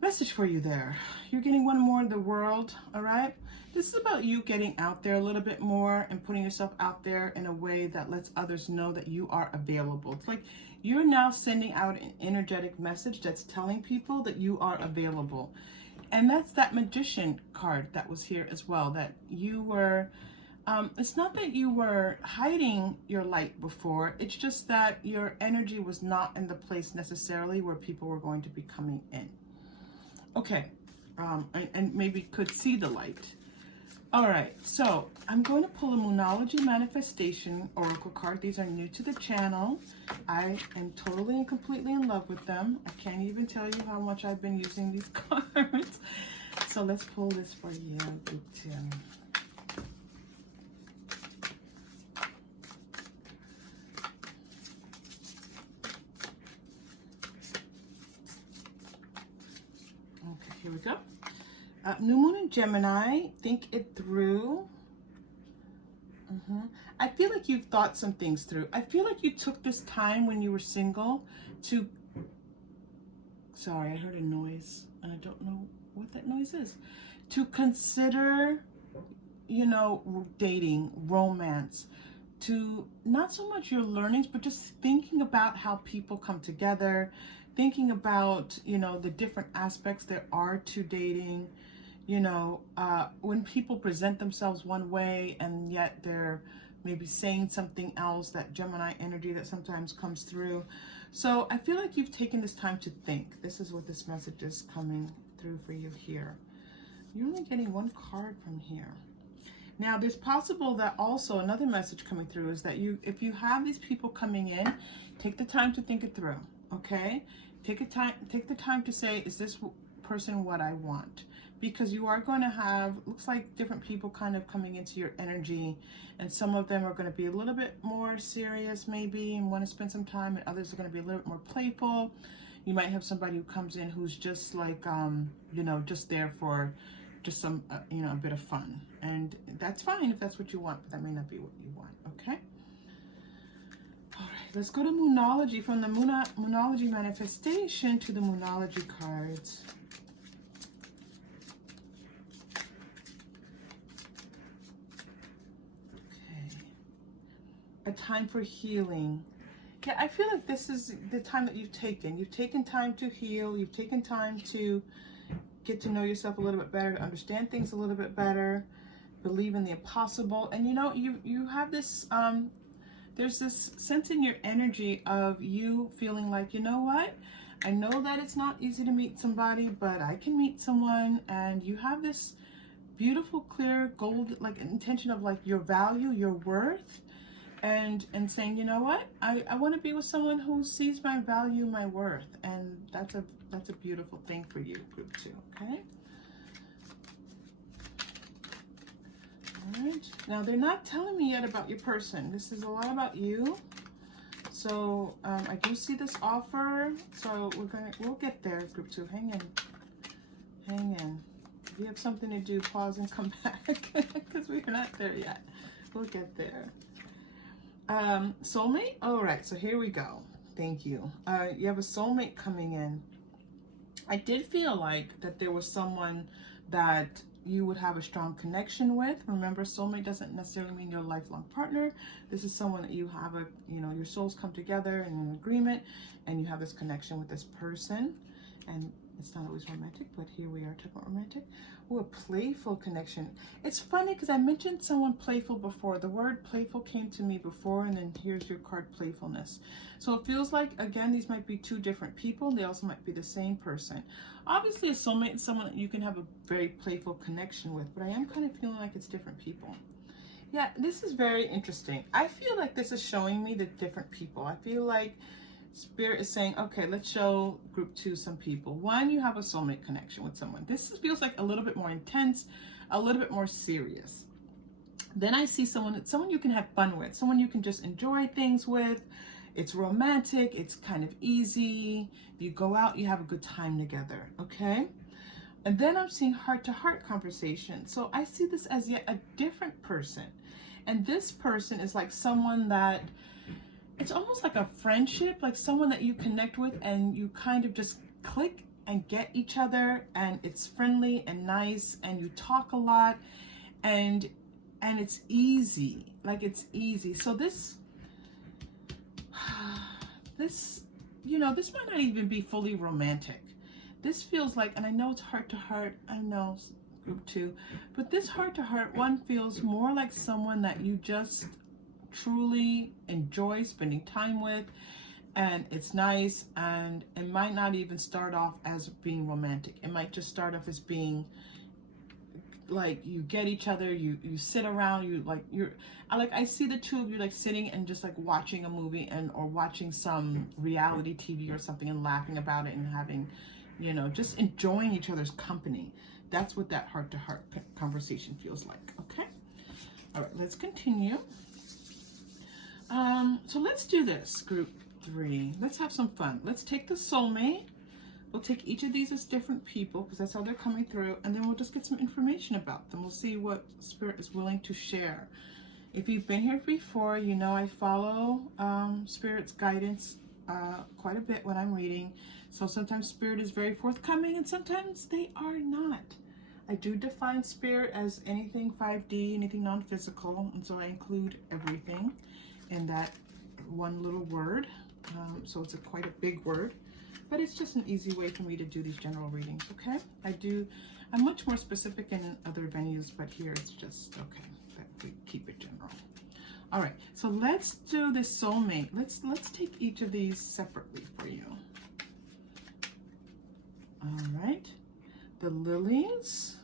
message for you there. You're getting one more in the world, all right? This is about you getting out there a little bit more and putting yourself out there in a way that lets others know that you are available. It's like you're now sending out an energetic message that's telling people that you are available. And that's that magician card that was here as well, that you were, it's not that you were hiding your light before, it's just that your energy was not in the place necessarily where people were going to be coming in. Okay, and maybe could see the light. All right, so I'm going to pull a Moonology Manifestation Oracle card. These are new to the channel. I am totally and completely in love with them. I can't even tell you how much I've been using these cards. So let's pull this for you, Group 2. Okay, here we go. New Moon in Gemini, think it through. I feel like you've thought some things through. I feel like you took this time when you were single to, sorry, I heard a noise and I don't know what that noise is, to consider, you know, dating, romance, to not so much your learnings, but just thinking about how people come together, thinking about, you know, the different aspects there are to dating. You know, when people present themselves one way and yet they're maybe saying something else, that Gemini energy that sometimes comes through. So I feel like you've taken this time to think. This is what this message is coming through for you here. You're only getting one card from here. Now, there's possible that also another message coming through is that if you have these people coming in, take the time to think it through, okay? Take the time to say, is this person what I want? Because you are going to have, looks like different people kind of coming into your energy, and some of them are going to be a little bit more serious maybe and want to spend some time, and others are going to be a little bit more playful. You might have somebody who comes in who's just like, you know, just there for just some, you know, a bit of fun. And that's fine if that's what you want, but that may not be what you want, okay? All right, let's go to Moonology, from the Moonology Manifestation to the Moonology cards. A time for healing. Yeah, I feel like this is the time that you've taken. You've taken time to heal. You've taken time to get to know yourself a little bit better, to understand things a little bit better, believe in the impossible. And you know, you have this, there's this sense in your energy of you feeling like, you know what? I know that it's not easy to meet somebody, but I can meet someone. And you have this beautiful, clear, gold, like intention of like your value, your worth. And saying, you know what, I want to be with someone who sees my value, my worth, and that's a beautiful thing for you, Group 2. Okay. All right. Now they're not telling me yet about your person. This is a lot about you. So I do see this offer. So we'll get there, Group 2. Hang in. Hang in. If you have something to do, pause and come back because we're not there yet. We'll get there. Soulmate. All right, so here we go. Thank you. You have a soulmate coming in. I did feel like that there was someone that you would have a strong connection with. Remember, soulmate doesn't necessarily mean your lifelong partner. This is someone that you have your souls come together in an agreement, and you have this connection with this person. And it's not always romantic, but here we are talking about romantic. Oh, a playful connection. It's funny because I mentioned someone playful before. The word playful came to me before, and then here's your card, playfulness. So it feels like, again, these might be two different people. They also might be the same person. Obviously, a soulmate is someone that you can have a very playful connection with, but I am kind of feeling like it's different people. Yeah, this is very interesting. I feel like this is showing me the different people. I feel like Spirit is saying, okay, let's show Group 2 some people. One, you have a soulmate connection with someone. This feels like a little bit more intense, a little bit more serious. Then I see someone you can have fun with, someone you can just enjoy things with. It's romantic, it's kind of easy. You go out, you have a good time together, okay? And then I'm seeing heart-to-heart conversation. So I see this as yet a different person. And this person is like someone that, it's almost like a friendship, like someone that you connect with and you kind of just click and get each other, and it's friendly and nice, and you talk a lot, and it's easy, like it's easy. So this this this might not even be fully romantic. This feels like, and I know it's heart to heart, I know group 2, but this heart to heart one feels more like someone that you just truly enjoy spending time with, and it's nice, and it might not even start off as being romantic. It might just start off as being like you get each other, you sit around, I see the two of you like sitting and just like watching a movie and or watching some reality TV or something and laughing about it and having, just enjoying each other's company. That's what that heart-to-heart conversation feels like. Okay, all right, let's continue. So let's do this, group 3. Let's have some fun. Let's take the soulmate. We'll take each of these as different people because that's how they're coming through, and then we'll just get some information about them. We'll see what Spirit is willing to share. If you've been here before, you know I follow Spirit's guidance quite a bit when I'm reading. So sometimes Spirit is very forthcoming and sometimes they are not. I do define Spirit as anything 5D, anything non-physical, and so I include everything in that one little word. So it's quite a big word. But it's just an easy way for me to do these general readings, okay? I'm much more specific in other venues, but here it's just, okay, we keep it general. All right, so let's do this soulmate. Let's take each of these separately for you. All right, the lilies.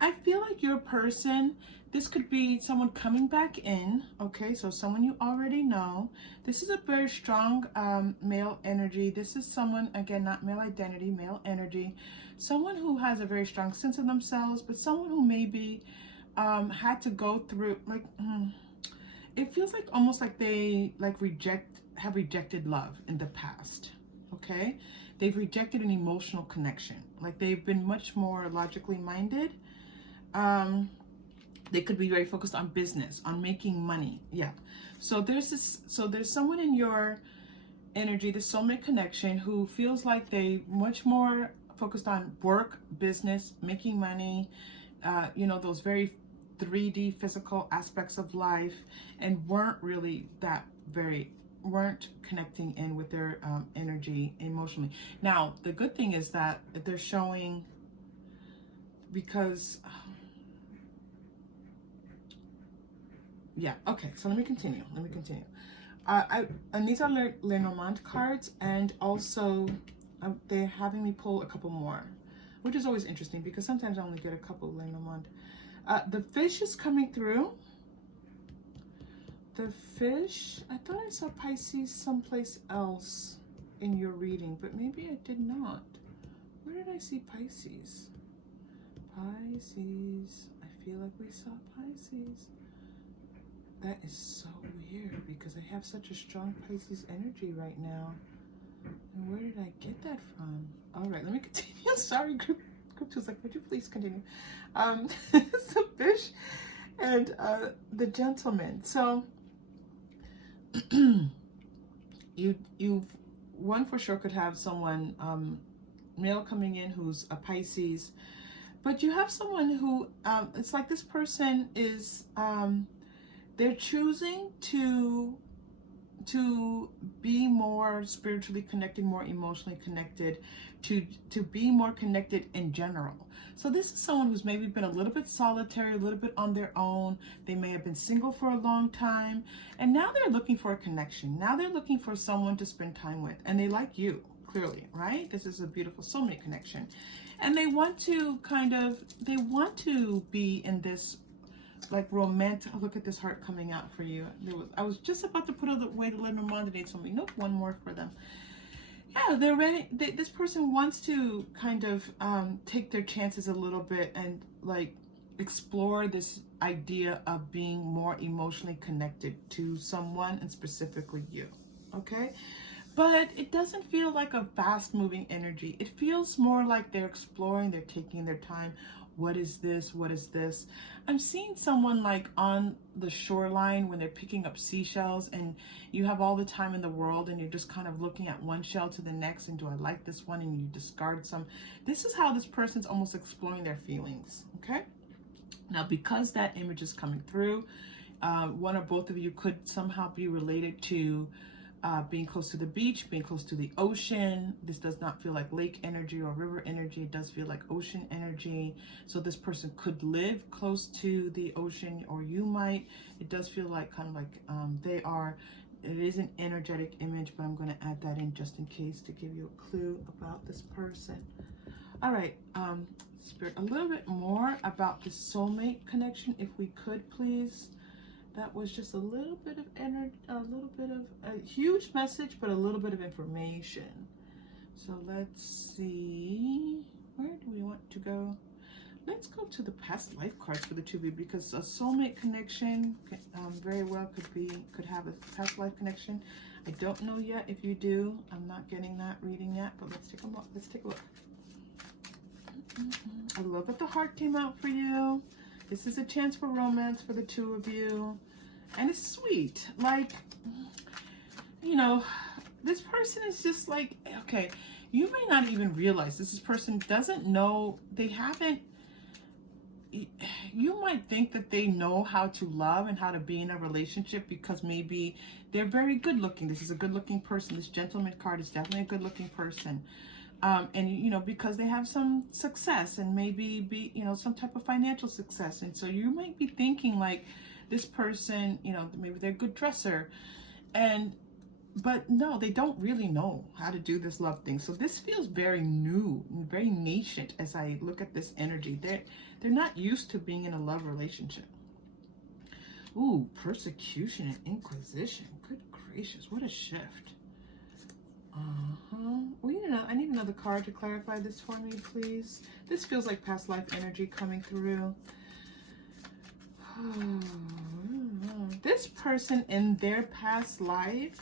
I feel like your person, this could be someone coming back in, okay? So someone you already know. This is a very strong male energy. This is someone, again, not male identity, male energy. Someone who has a very strong sense of themselves, but someone who maybe had to go through, it feels like almost like they have rejected love in the past, okay? They've rejected an emotional connection. Like they've been much more logically minded. They could be very focused on business, on making money. Yeah. So there's someone in your energy, the soulmate connection, who feels like they much more focused on work, business, making money, those very 3D physical aspects of life, and weren't connecting in with their energy emotionally. Now, the good thing is that they're showing, because yeah, okay, so let me continue. And these are Lenormand cards, and also they're having me pull a couple more, which is always interesting because sometimes I only get a couple Lenormand. The fish is coming through. The fish, I thought I saw Pisces someplace else in your reading, but maybe I did not. Where did I see Pisces? Pisces, I feel like we saw Pisces. That is so weird because I have such a strong Pisces energy right now. And where did I get that from? All right, let me continue. Sorry, group 2 is like, would you please continue? The fish and the gentleman. So you one for sure could have someone male coming in who's a Pisces, but you have someone who it's like this person is they're choosing to be more spiritually connected, more emotionally connected, to be more connected in general. So this is someone who's maybe been a little bit solitary, a little bit on their own. They may have been single for a long time, and now they're looking for a connection. Now they're looking for someone to spend time with, and they like you, clearly, right? This is a beautiful soulmate connection. And they want to be in this like romantic. Oh, look at this heart coming out for you. I was just about to put away the Lenormand today, so nope, one more for them. Yeah, they're ready. This person wants to kind of take their chances a little bit and like explore this idea of being more emotionally connected to someone, and specifically you. Okay? But it doesn't feel like a fast moving energy. It feels more like they're exploring, they're taking their time. What is this? What is this? I'm seeing someone like on the shoreline when they're picking up seashells, and you have all the time in the world and you're just kind of looking at one shell to the next, and do I like this one? And you discard some. This is how this person's almost exploring their feelings. Okay? Now, because that image is coming through, one or both of you could somehow be related to being close to the beach, being close to the ocean. This does not feel like lake energy or river energy. It does feel like ocean energy. So this person could live close to the ocean, or you might. It does feel like kind of like they are. It is an energetic image, but I'm going to add that in just in case to give you a clue about this person. All right, Spirit, a little bit more about the soulmate connection, if we could, please. That was just a little bit of energy, a little bit of a huge message, but a little bit of information. So let's see, where do we want to go? Let's go to the past life cards for the two of you, because a soulmate connection very well could have a past life connection. I don't know yet if you do. I'm not getting that reading yet, but let's take a look. Let's take a look. I love that the heart came out for you. This is a chance for romance for the two of you. And it's sweet. Like, you know, this person is just like, okay, you may not even realize this person doesn't know, they haven't, you might think that they know how to love and how to be in a relationship because maybe they're very good looking. This is a good looking person. This gentleman card is definitely a good looking person. And, you know, because they have some success and maybe you know, some type of financial success. And so you might be thinking like this person, you know, maybe they're a good dresser. But no, they don't really know how to do this love thing. So this feels very new, very nascent as I look at this energy. They're not used to being in a love relationship. Ooh, persecution and inquisition. Good gracious, what a shift. Well, I need another card to clarify this for me, please. This feels like past life energy coming through. This person in their past life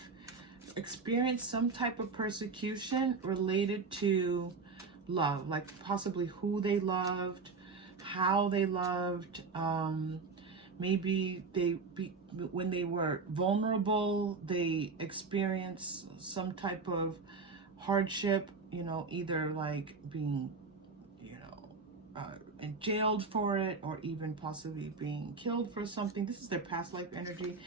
experienced some type of persecution related to love, like possibly who they loved, how they loved, maybe when they were vulnerable, they experienced some type of hardship, you know, either like being, you know, jailed for it, or even possibly being killed for something. This is their past life energy.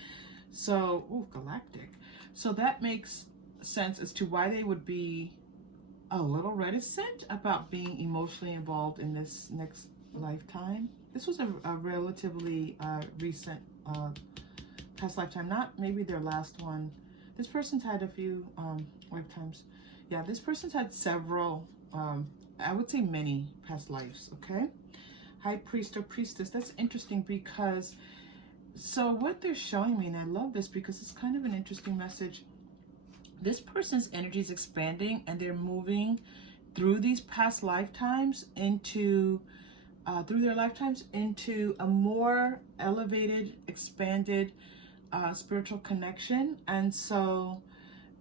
So, ooh, galactic. So that makes sense as to why they would be a little reticent about being emotionally involved in this next lifetime. This was a relatively recent past lifetime, not maybe their last one. This person's had a few lifetimes. Yeah, this person's had several, I would say many past lives, okay? High priest or priestess, that's interesting because, so what they're showing me, and I love this because it's kind of an interesting message. This person's energy is expanding and they're moving through these past lifetimes into through their lifetimes into a more elevated, expanded spiritual connection. And so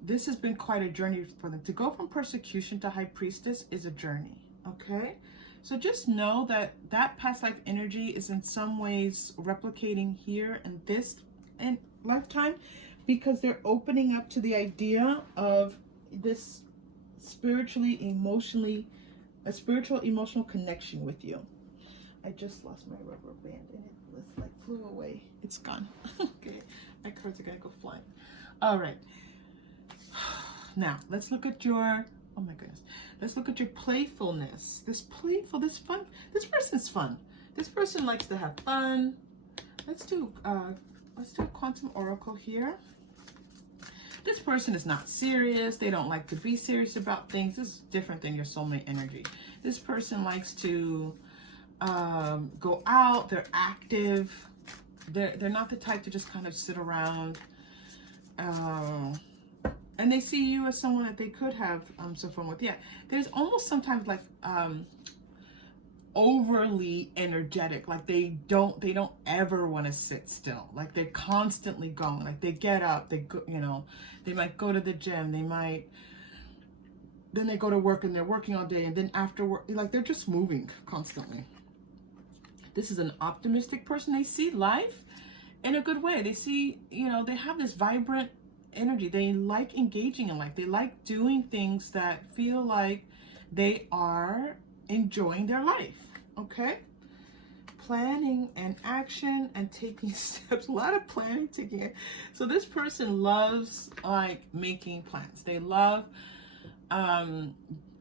this has been quite a journey for them. To go from persecution to high priestess is a journey, okay? So just know that that past life energy is in some ways replicating here in this lifetime, because they're opening up to the idea of this spiritual emotional connection with you. I just lost my rubber band and it like flew away. It's gone. Okay, my cards are gonna go flying. All right. Now let's look at your, oh my goodness. Let's look at your playfulness. This fun. This person's fun. This person likes to have fun. Let's do a quantum oracle here. This person is not serious. They don't like to be serious about things. This is different than your soulmate energy. This person likes to go out. They're active. They're not the type to just kind of sit around. And they see you as someone that they could have some fun with. Yeah, there's almost sometimes like overly energetic. Like they don't ever want to sit still. Like they're constantly going. Like they get up, they go, you know, they might go to the gym, then they go to work and they're working all day, and then after work, like they're just moving constantly. This is an optimistic person. They see life in a good way. They see, you know, they have this vibrant energy. They like engaging in life. They like doing things that feel like they are enjoying their life. Okay? Planning and action and taking steps. A lot of planning, taking it. So this person loves like making plans. They love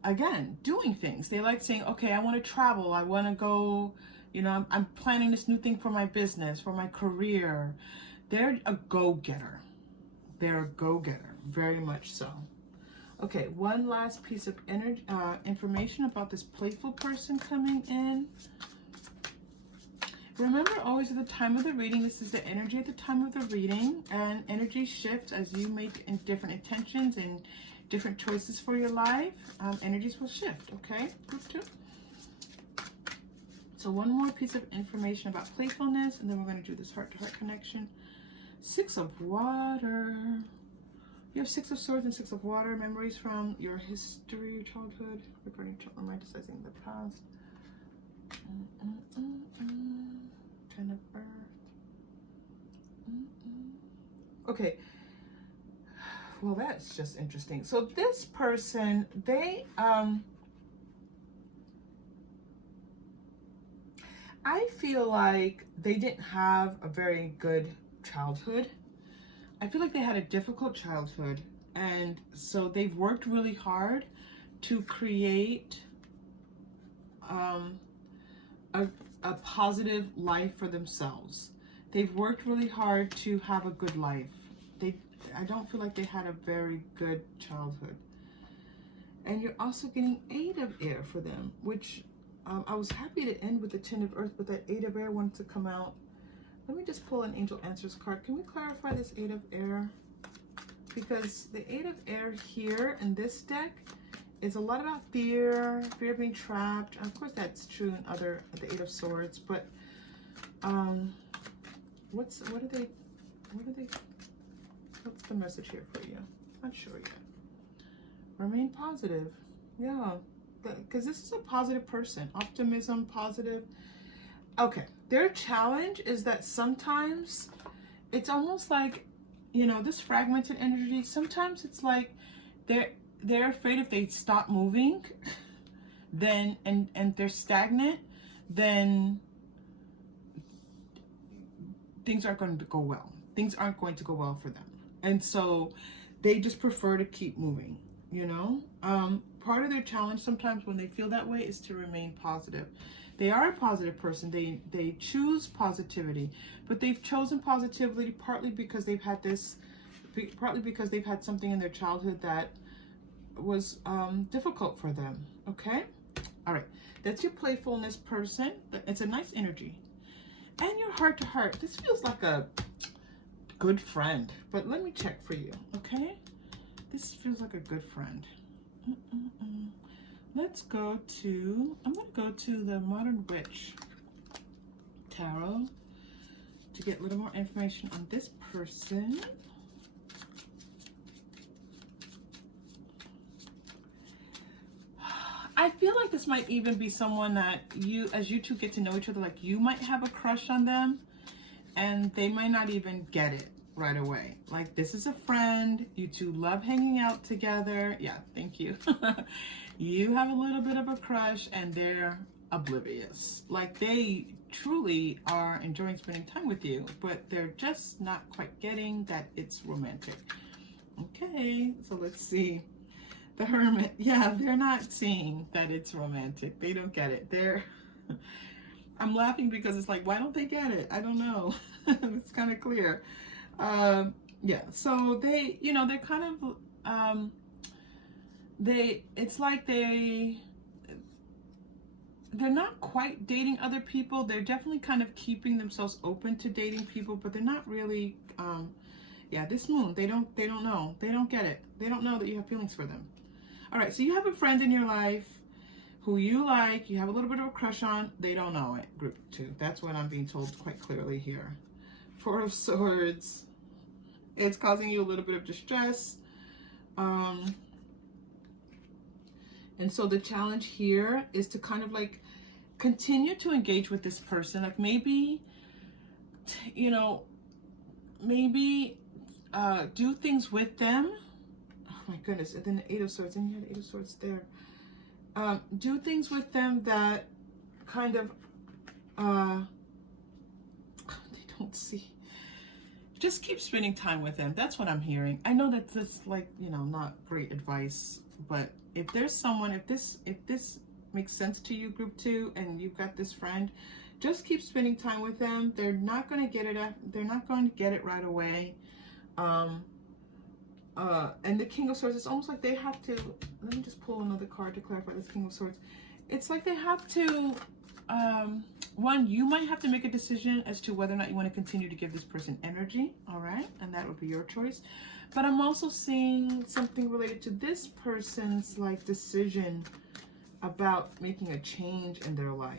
again, doing things. They like saying, okay, I want to travel. I want to go, you know, I'm planning this new thing for my business, for my career. They're a go-getter. They're a go-getter, very much so. Okay, one last piece of energy, information about this playful person coming in. Remember, always at the time of the reading, this is the energy at the time of the reading, and energy shifts as you make different intentions and different choices for your life. Energies will shift, okay? Group 2. So one more piece of information about playfulness, and then we're going to do this heart-to-heart connection. 6 of water. You have 6 of swords and 6 of water. Memories from your history, your childhood, romanticizing the past. 10 of earth. Okay. Well, that's just interesting. So this person, they, I feel like they didn't have a very good childhood. I feel like they had a difficult childhood. And so they've worked really hard to create a positive life for themselves. They've worked really hard to have a good life. I don't feel like they had a very good childhood. And you're also getting 8 of air for them, which I was happy to end with the 10 of earth, but that 8 of air wanted to come out. Let me just pull an angel answers card. Can we clarify this 8 of air? Because the 8 of air here in this deck is a lot about fear of being trapped. Of course, that's true in the 8 of swords, but what's the message here for you? Not sure yet. Remain positive. Yeah, because this is a positive person. Optimism, positive. Okay, their challenge is that sometimes it's almost like, you know, this fragmented energy, sometimes it's like they're afraid if they stop moving, then and they're stagnant, then things aren't going to go well. Things aren't going to go well for them. And so they just prefer to keep moving, you know? Part of their challenge sometimes when they feel that way is to remain positive. They are a positive person. They choose positivity, but they've chosen positivity partly because they've had something in their childhood that was difficult for them, okay? All right, that's your playfulness person. It's a nice energy. And your heart-to-heart. This feels like a good friend, but let me check for you, okay? This feels like a good friend. Let's go to, I'm going to go to the Modern Witch Tarot to get a little more information on this person. I feel like this might even be someone that as you two get to know each other, like you might have a crush on them and they might not even get it right away. Like this is a friend, you two love hanging out together. Yeah, thank you. You have a little bit of a crush and they're oblivious. Like they truly are enjoying spending time with you, but they're just not quite getting that it's romantic. Okay, so let's see. The Hermit. Yeah, they're not seeing that it's romantic. They don't get it. I'm laughing because it's like, why don't they get it? I don't know. It's kind of clear. Yeah, so they, you know, they're kind of, it's like they're not quite dating other people. They're definitely kind of keeping themselves open to dating people, but they're not really, yeah, this moon, they don't know. They don't get it. They don't know that you have feelings for them. All right, so you have a friend in your life who you like, you have a little bit of a crush on, they don't know it, group 2. That's what I'm being told quite clearly here. 4 of Swords. It's causing you a little bit of distress. And so the challenge here is to kind of like continue to engage with this person. Like maybe, you know, maybe do things with them. Oh my goodness. And then the 8 of Swords. And you had the 8 of Swords there. Do things with them that kind of, they don't see. Just keep spending time with them. That's what I'm hearing. I know that this, like, you know, not great advice, but if there's someone, if this makes sense to you, group 2, and you've got this friend, just keep spending time with them. They're not going to get it. They're not going to get it right away. And the King of Swords, it's almost like they have to, let me just pull another card to clarify this King of Swords. It's like they have to, one, you might have to make a decision as to whether or not you want to continue to give this person energy, all right? And that would be your choice. But I'm also seeing something related to this person's like decision about making a change in their life.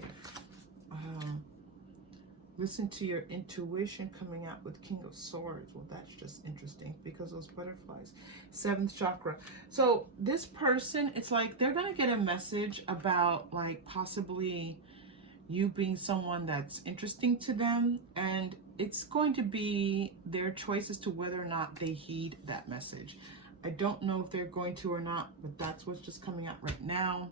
Listen to your intuition coming out with King of Swords. Well, that's just interesting because those butterflies. 7th chakra. So this person, it's like they're going to get a message about like possibly you being someone that's interesting to them. And it's going to be their choice as to whether or not they heed that message. I don't know if they're going to or not, but that's what's just coming out right now.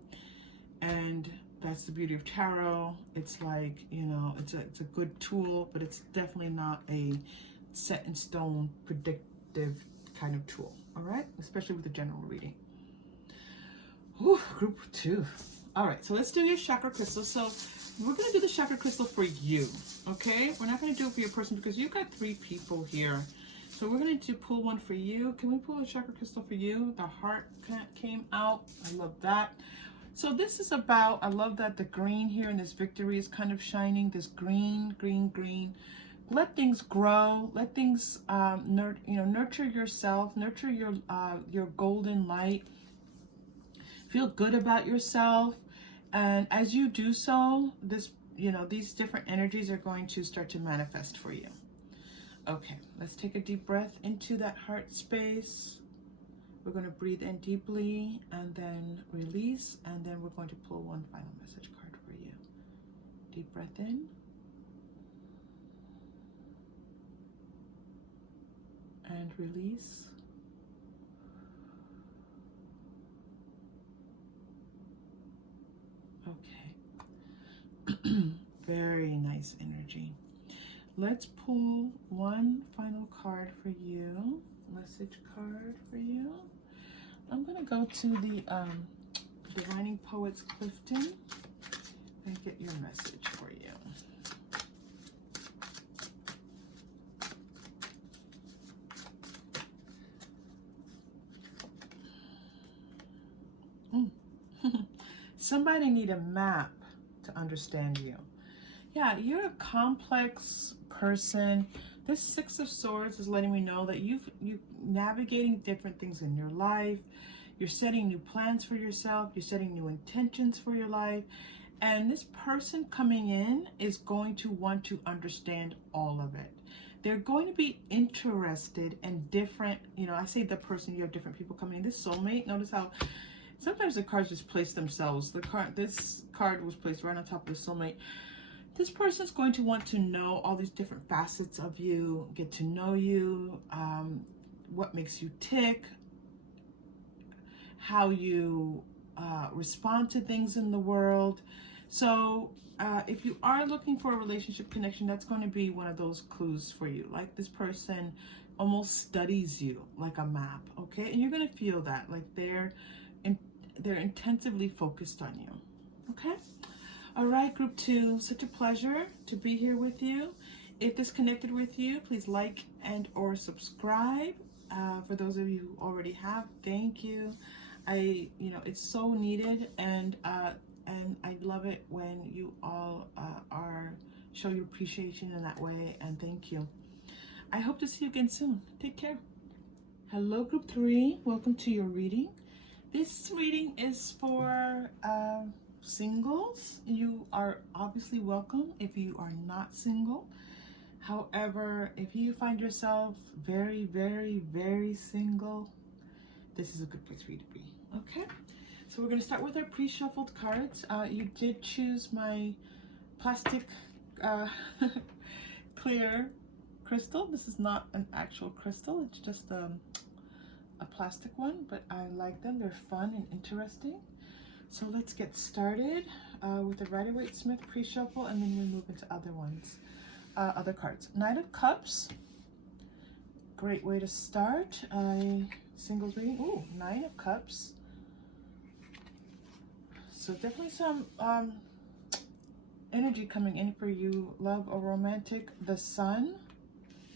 And that's the beauty of tarot. It's like, you know, it's a good tool, but it's definitely not a set in stone predictive kind of tool. All right, especially with the general reading. Ooh, group 2. All right, so let's do your chakra crystal. So we're going to do the chakra crystal for you. Okay, we're not going to do it for your person because you've got 3 people here. So we're going to pull one for you. Can we pull a chakra crystal for you? The heart came out. I love that. So this is about, I love that the green here in this victory is kind of shining. This green, green, green. Let things grow. Let things, nurture yourself. Nurture your golden light. Feel good about yourself. And as you do so, this, you know, these different energies are going to start to manifest for you. Okay, let's take a deep breath into that heart space. We're going to breathe in deeply and then release, and then we're going to pull one final message card for you. Deep breath in. And release. Okay. Very nice energy. Let's pull one final card for you. Message card for you. I'm going to go to the Divining Poets Clifton and get your message for you. Somebody need a map to understand you. Yeah, you're a complex person. This 6 of Swords is letting me know that you're navigating different things in your life. You're setting new plans for yourself. You're setting new intentions for your life. And this person coming in is going to want to understand all of it. They're going to be interested in different, you know, I say the person, you have different people coming in. This soulmate, notice how sometimes the cards just place themselves. This card was placed right on top of the soulmate. This person's going to want to know all these different facets of you, get to know you, what makes you tick, how you respond to things in the world. So if you are looking for a relationship connection, that's going to be one of those clues for you. Like this person almost studies you like a map, okay? And you're going to feel that, like they're intensively focused on you, okay? All right, group 2, such a pleasure to be here with you. If this connected with you, please like and or subscribe. For those of you who already have, thank you. It's so needed, and I love it when you all show your appreciation in that way, and thank you. I hope to see you again soon. Take care. Hello, group 3. Welcome to your reading. This reading is for singles, you are obviously welcome if you are not single. However, if you find yourself very, very, very single, this is a good place for you to be. Okay, so we're going to start with our pre-shuffled cards. You did choose my plastic clear crystal. This is not an actual crystal, it's just a plastic one, but I like them. They're fun and interesting. So let's get started with the Rider-Waite Smith pre-shuffle, and then we move into other ones, other cards. Knight of Cups, great way to start. Singles reading. Ooh, Nine of Cups. So definitely some energy coming in for you, love or romantic. The Sun,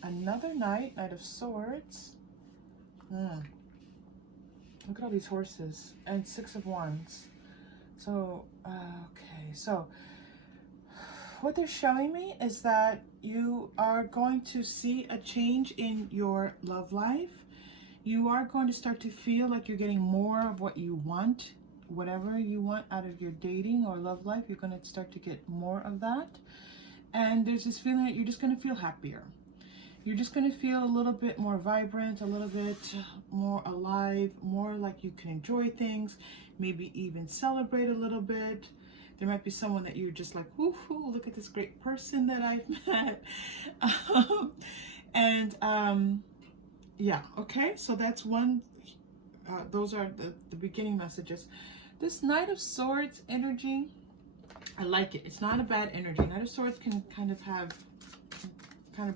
another Knight, Knight of Swords. Look at all these horses, and Six of Wands. So, okay, so what they're showing me is that you are going to see a change in your love life. You are going to start to feel like you're getting more of what you want, whatever you want out of your dating or love life. You're going to start to get more of that. And there's this feeling that you're just going to feel happier. You're just going to feel a little bit more vibrant, a little bit more alive, more like you can enjoy things, maybe even celebrate a little bit. There might be someone that you're just like, woohoo, look at this great person that I've met. Yeah, okay, so that's one. Those are the beginning messages. This Knight of Swords energy, I like it. It's not a bad energy. Knight of Swords can kind of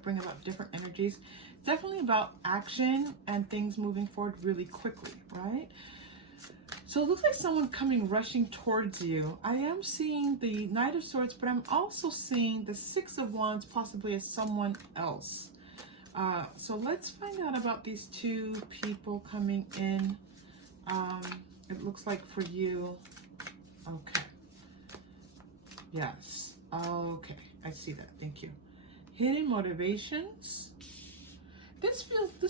bring about different energies. It's definitely about action and things moving forward really quickly, right? So it looks like someone coming rushing towards you. I am seeing the Knight of Swords, but I'm also seeing the Six of Wands possibly as someone else. So let's find out about these two people coming in. It looks like for you. Okay. Yes. Okay. I see that. Thank you. Hidden motivations. This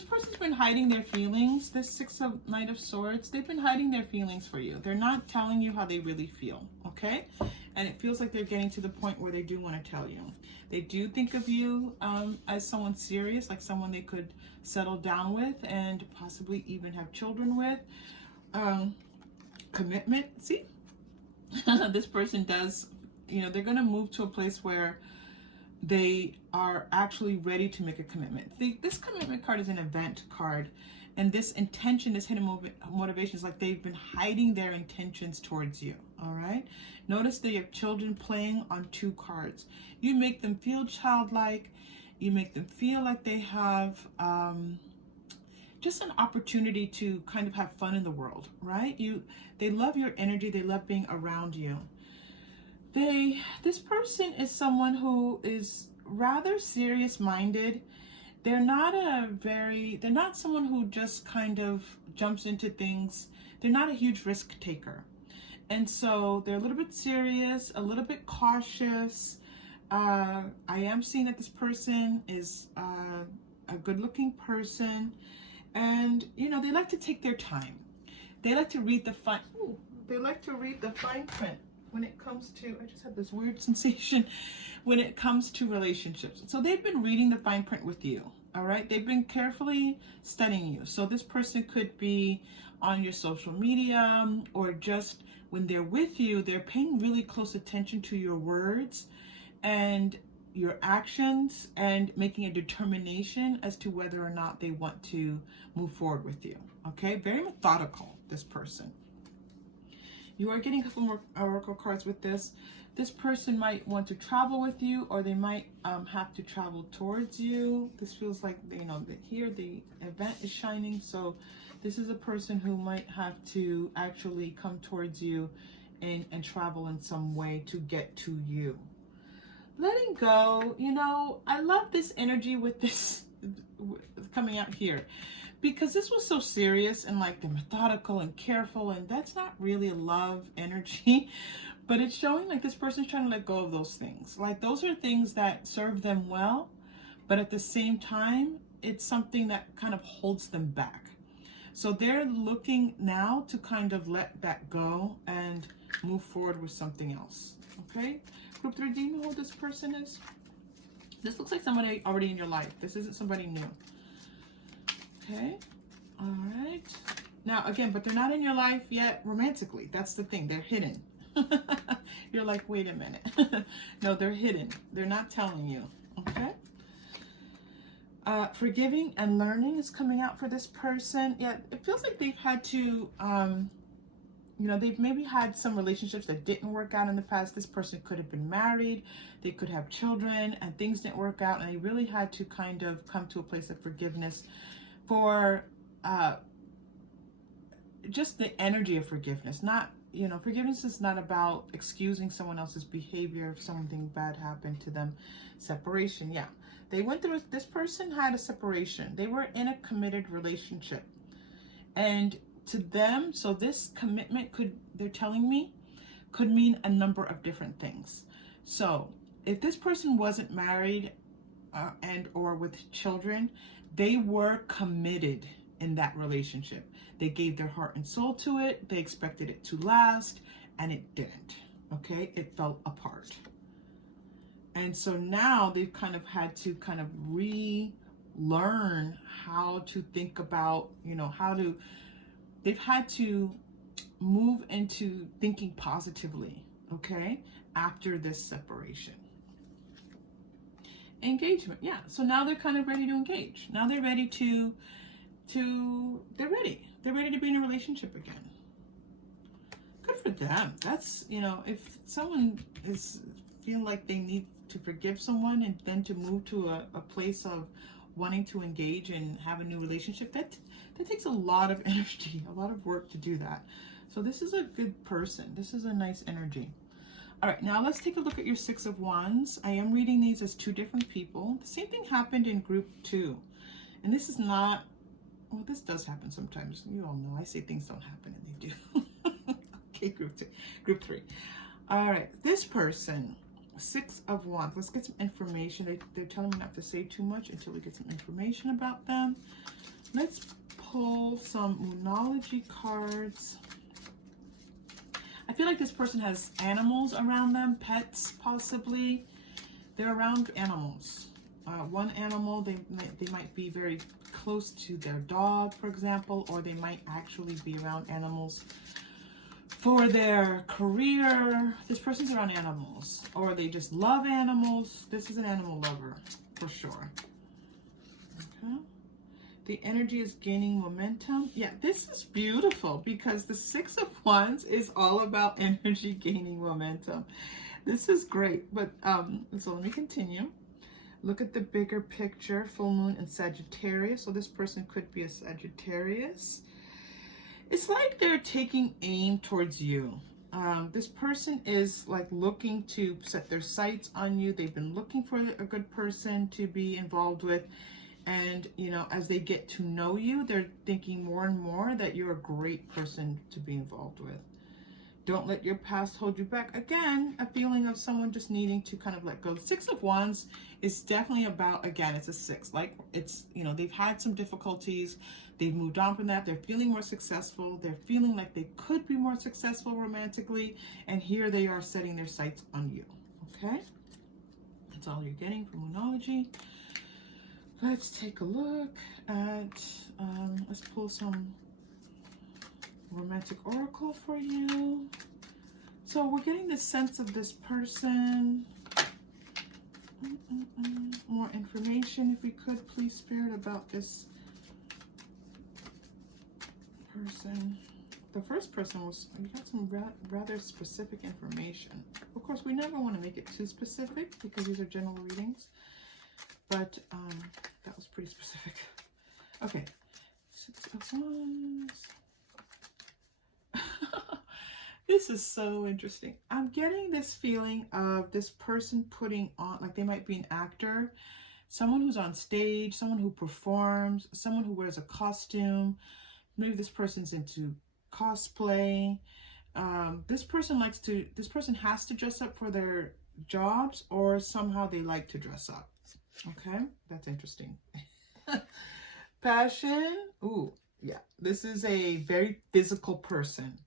person's been hiding their feelings. This Knight of Swords, they've been hiding their feelings for you. They're not telling you how they really feel, okay? And it feels like they're getting to the point where they do want to tell you. They do think of you as someone serious, like someone they could settle down with and possibly even have children with. Commitment, see? This person does, they're going to move to a place where they are actually ready to make a commitment. This commitment card is an event card, and this intention, this hidden motivation is like they've been hiding their intentions towards you, all right? Notice that you have children playing on two cards. You make them feel childlike. You make them feel like they have just an opportunity to kind of have fun in the world, right? They love your energy. They love being around you. This person is someone who is rather serious-minded. They're not someone who just kind of jumps into things. They're not a huge risk taker. And so they're a little bit serious, a little bit cautious. I am seeing that this person is a good-looking person. And, they like to take their time. They like to read the fine print. When it comes to, I just had this weird sensation when it comes to relationships. So they've been reading the fine print with you, all right? They've been carefully studying you. So this person could be on your social media, or just when they're with you, they're paying really close attention to your words and your actions and making a determination as to whether or not they want to move forward with you, okay? Very methodical, this person. You are getting a couple more oracle cards with this. This person might want to travel with you, or they might have to travel towards you. This feels like, here the event is shining. So this is a person who might have to actually come towards you and travel in some way to get to you. Letting go, I love this energy with this coming out here. Because this was so serious and like they're methodical and careful, and that's not really a love energy, but it's showing like this person's trying to let go of those things. Like those are things that serve them well, but at the same time, it's something that kind of holds them back. So they're looking now to kind of let that go and move forward with something else. Okay, group 3, do you know who this person is? This looks like somebody already in your life. This isn't somebody new. Okay, all right. Now, again, but they're not in your life yet romantically. That's the thing. They're hidden. You're like, wait a minute. No, they're hidden. They're not telling you. Okay. Forgiving and learning is coming out for this person. Yeah, it feels like they've had to, you know, they've maybe had some relationships that didn't work out in the past. This person could have been married. They could have children and things didn't work out. And they really had to kind of come to a place of forgiveness for just the energy of forgiveness. Not, you know, forgiveness is not about excusing someone else's behavior if something bad happened to them. Separation, yeah. They went through, this person had a separation. They were in a committed relationship. And to them, so this commitment could, they're telling me, could mean a number of different things. So if this person wasn't married and or with children, they were committed in that relationship. They gave their heart and soul to it. They expected it to last, and it didn't. Okay, it fell apart. And so now they've kind of had to kind of relearn how to think about, you know, how to, they've had to move into thinking positively, okay, after this separation. Engagement, yeah. So now they're kind of ready to engage. Now they're ready they're ready to be in a relationship again. Good for them. That's, you know, if someone is feeling like they need to forgive someone and then to move to a place of wanting to engage and have a new relationship, that takes a lot of energy, a lot of work to do that. So this is a good person. This is a nice energy. All right, now let's take a look at your Six of Wands. I am reading these as two different people. The same thing happened in group 2. And this is not, well, this does happen sometimes. You all know I say things don't happen and they do. Okay, group 3. All right, this person, Six of Wands. Let's get some information. They're telling me not to say too much until we get some information about them. Let's pull some Moonology cards. I feel like this person has animals around them, pets possibly. They're around animals. One animal, they might be very close to their dog, for example, or they might actually be around animals for their career. This person's around animals, or they just love animals. This is an animal lover, for sure. Okay. The energy is gaining momentum. Yeah, this is beautiful because the Six of Wands is all about energy gaining momentum. This is great, but so let me continue. Look at the bigger picture, full moon in Sagittarius. So this person could be a Sagittarius. It's like they're taking aim towards you. This person is like looking to set their sights on you. They've been looking for a good person to be involved with. And, you know, as they get to know you, they're thinking more and more that you're a great person to be involved with. Don't let your past hold you back. Again, a feeling of someone just needing to kind of let go. The Six of Wands is definitely about, again, it's a 6. Like, it's, you know, they've had some difficulties. They've moved on from that. They're feeling more successful. They're feeling like they could be more successful romantically. And here they are setting their sights on you. Okay? That's all you're getting from Moonology. Let's take a look at, let's pull some romantic oracle for you. So we're getting the sense of this person. More information, if we could, please, Spirit, about this person. The first person was, we got some rather specific information. Of course, we never want to make it too specific because these are general readings. But that was pretty specific. Okay, Six of Wands. This is so interesting. I'm getting this feeling of this person putting on, like they might be an actor, someone who's on stage, someone who performs, someone who wears a costume. Maybe this person's into cosplay. This person has to dress up for their jobs, or somehow they like to dress up. Okay, that's interesting. Passion. Ooh, yeah. This is a very physical person.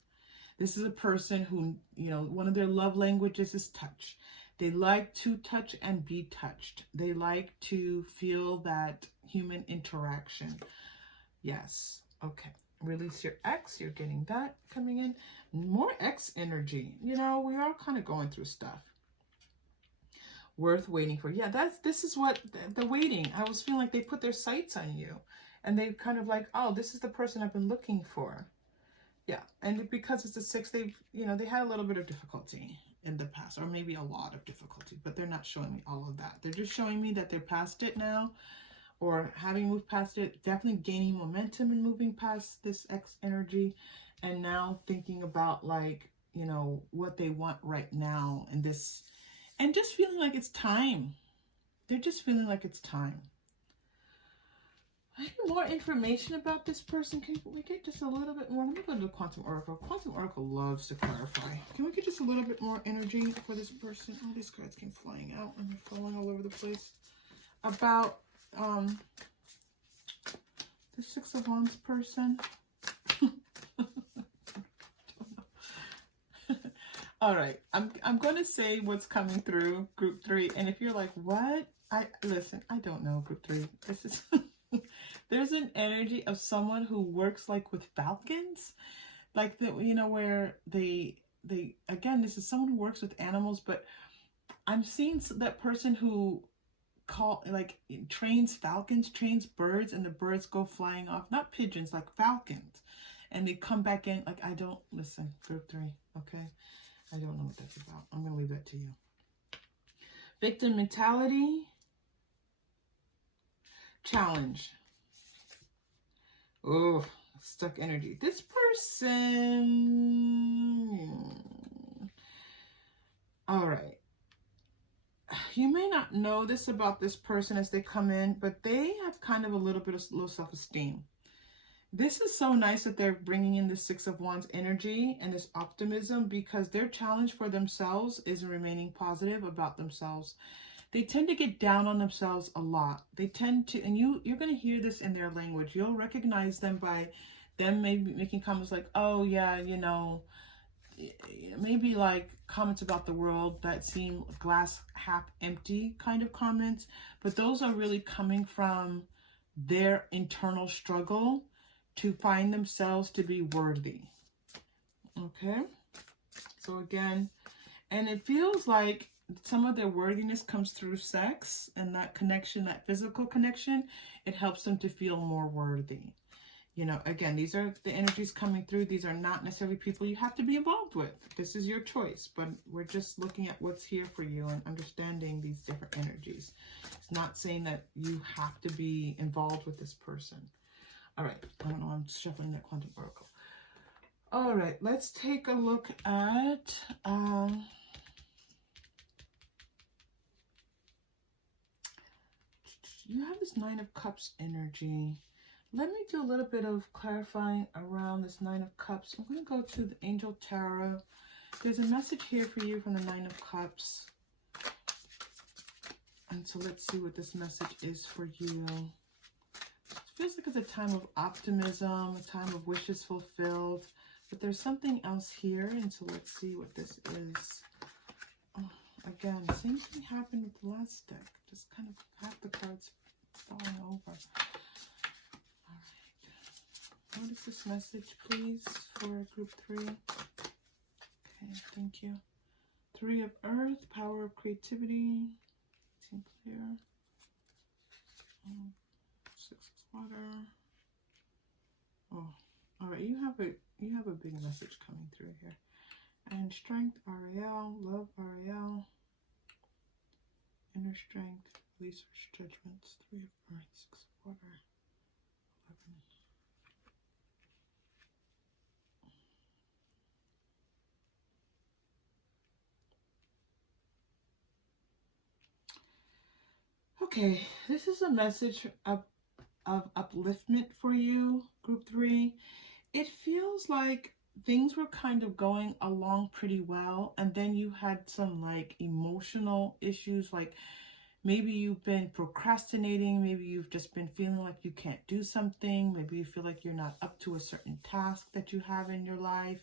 This is a person who, you know, one of their love languages is touch. They like to touch and be touched. They like to feel that human interaction. Yes. Okay. Release your X. You're getting that coming in. More X energy. You know, we are kind of going through stuff. Worth waiting for. Yeah, this is what the waiting. I was feeling like they put their sights on you. And they kind of like, oh, this is the person I've been looking for. Yeah. And because it's the 6, they've, you know, they had a little bit of difficulty in the past, or maybe a lot of difficulty, but they're not showing me all of that. They're just showing me that they're past it now, or having moved past it, definitely gaining momentum and moving past this X energy, and now thinking about, like, you know, what they want right now in this, and just feeling like it's time. They're just feeling like it's time. I need more information about this person. Can we get just a little bit more? Let me go to the Quantum Oracle. Quantum Oracle loves to clarify. Can we get just a little bit more energy for this person? All these cards came flying out and they're falling all over the place. About the 6 of Wands person. All right, I'm going to say what's coming through group 3, and if you're like, what? Listen, I don't know, group 3. This is there's an energy of someone who works like with falcons, like the, you know, where they again, this is someone who works with animals, but I'm seeing that person who trains falcons, trains birds, and the birds go flying off, not pigeons, like falcons, and they come back in. Like, I don't listen, group 3, okay? I don't know what that's about. I'm gonna leave that to you. Victim mentality. Challenge. Oh, stuck energy. This person. All right. You may not know this about this person as they come in, but they have kind of a little bit of low self-esteem. This is so nice that they're bringing in the 6 of Wands energy and this optimism, because their challenge for themselves is remaining positive about themselves. They tend to get down on themselves a lot. They tend to, and you're going to hear this in their language. You'll recognize them by them maybe making comments like, oh yeah, you know, maybe like comments about the world that seem glass half empty kind of comments, but those are really coming from their internal struggle to find themselves to be worthy. Okay, so again, and it feels like some of their worthiness comes through sex, and that connection, that physical connection, it helps them to feel more worthy. You know, again, these are the energies coming through. These are not necessarily people you have to be involved with. This is your choice, but we're just looking at what's here for you and understanding these different energies. It's not saying that you have to be involved with this person. All right, I don't know, I'm shuffling that Quantum Oracle. All right, let's take a look at you have this 9 of Cups energy. Let me do a little bit of clarifying around this 9 of Cups. I'm going to go to the Angel Tarot. There's a message here for you from the 9 of Cups. And so let's see what this message is for you. It feels like it's a time of optimism, a time of wishes fulfilled. But there's something else here, and so let's see what this is. Oh, again, same thing happened with the last deck. Just kind of half the cards falling over. All right. What is this message, please, for group 3? Okay, thank you. 3 of Earth, power of creativity. Seems clear. 6 of Water. Oh, all right. You have a big message coming through here. And strength, Ariel, love, Ariel. Inner strength, release judgments. 3 of Earth, 6 of Water, 11. Okay, this is a message of upliftment for you, group 3. It feels like things were kind of going along pretty well, and then you had some like emotional issues, like maybe you've been procrastinating, maybe you've just been feeling like you can't do something, maybe you feel like you're not up to a certain task that you have in your life,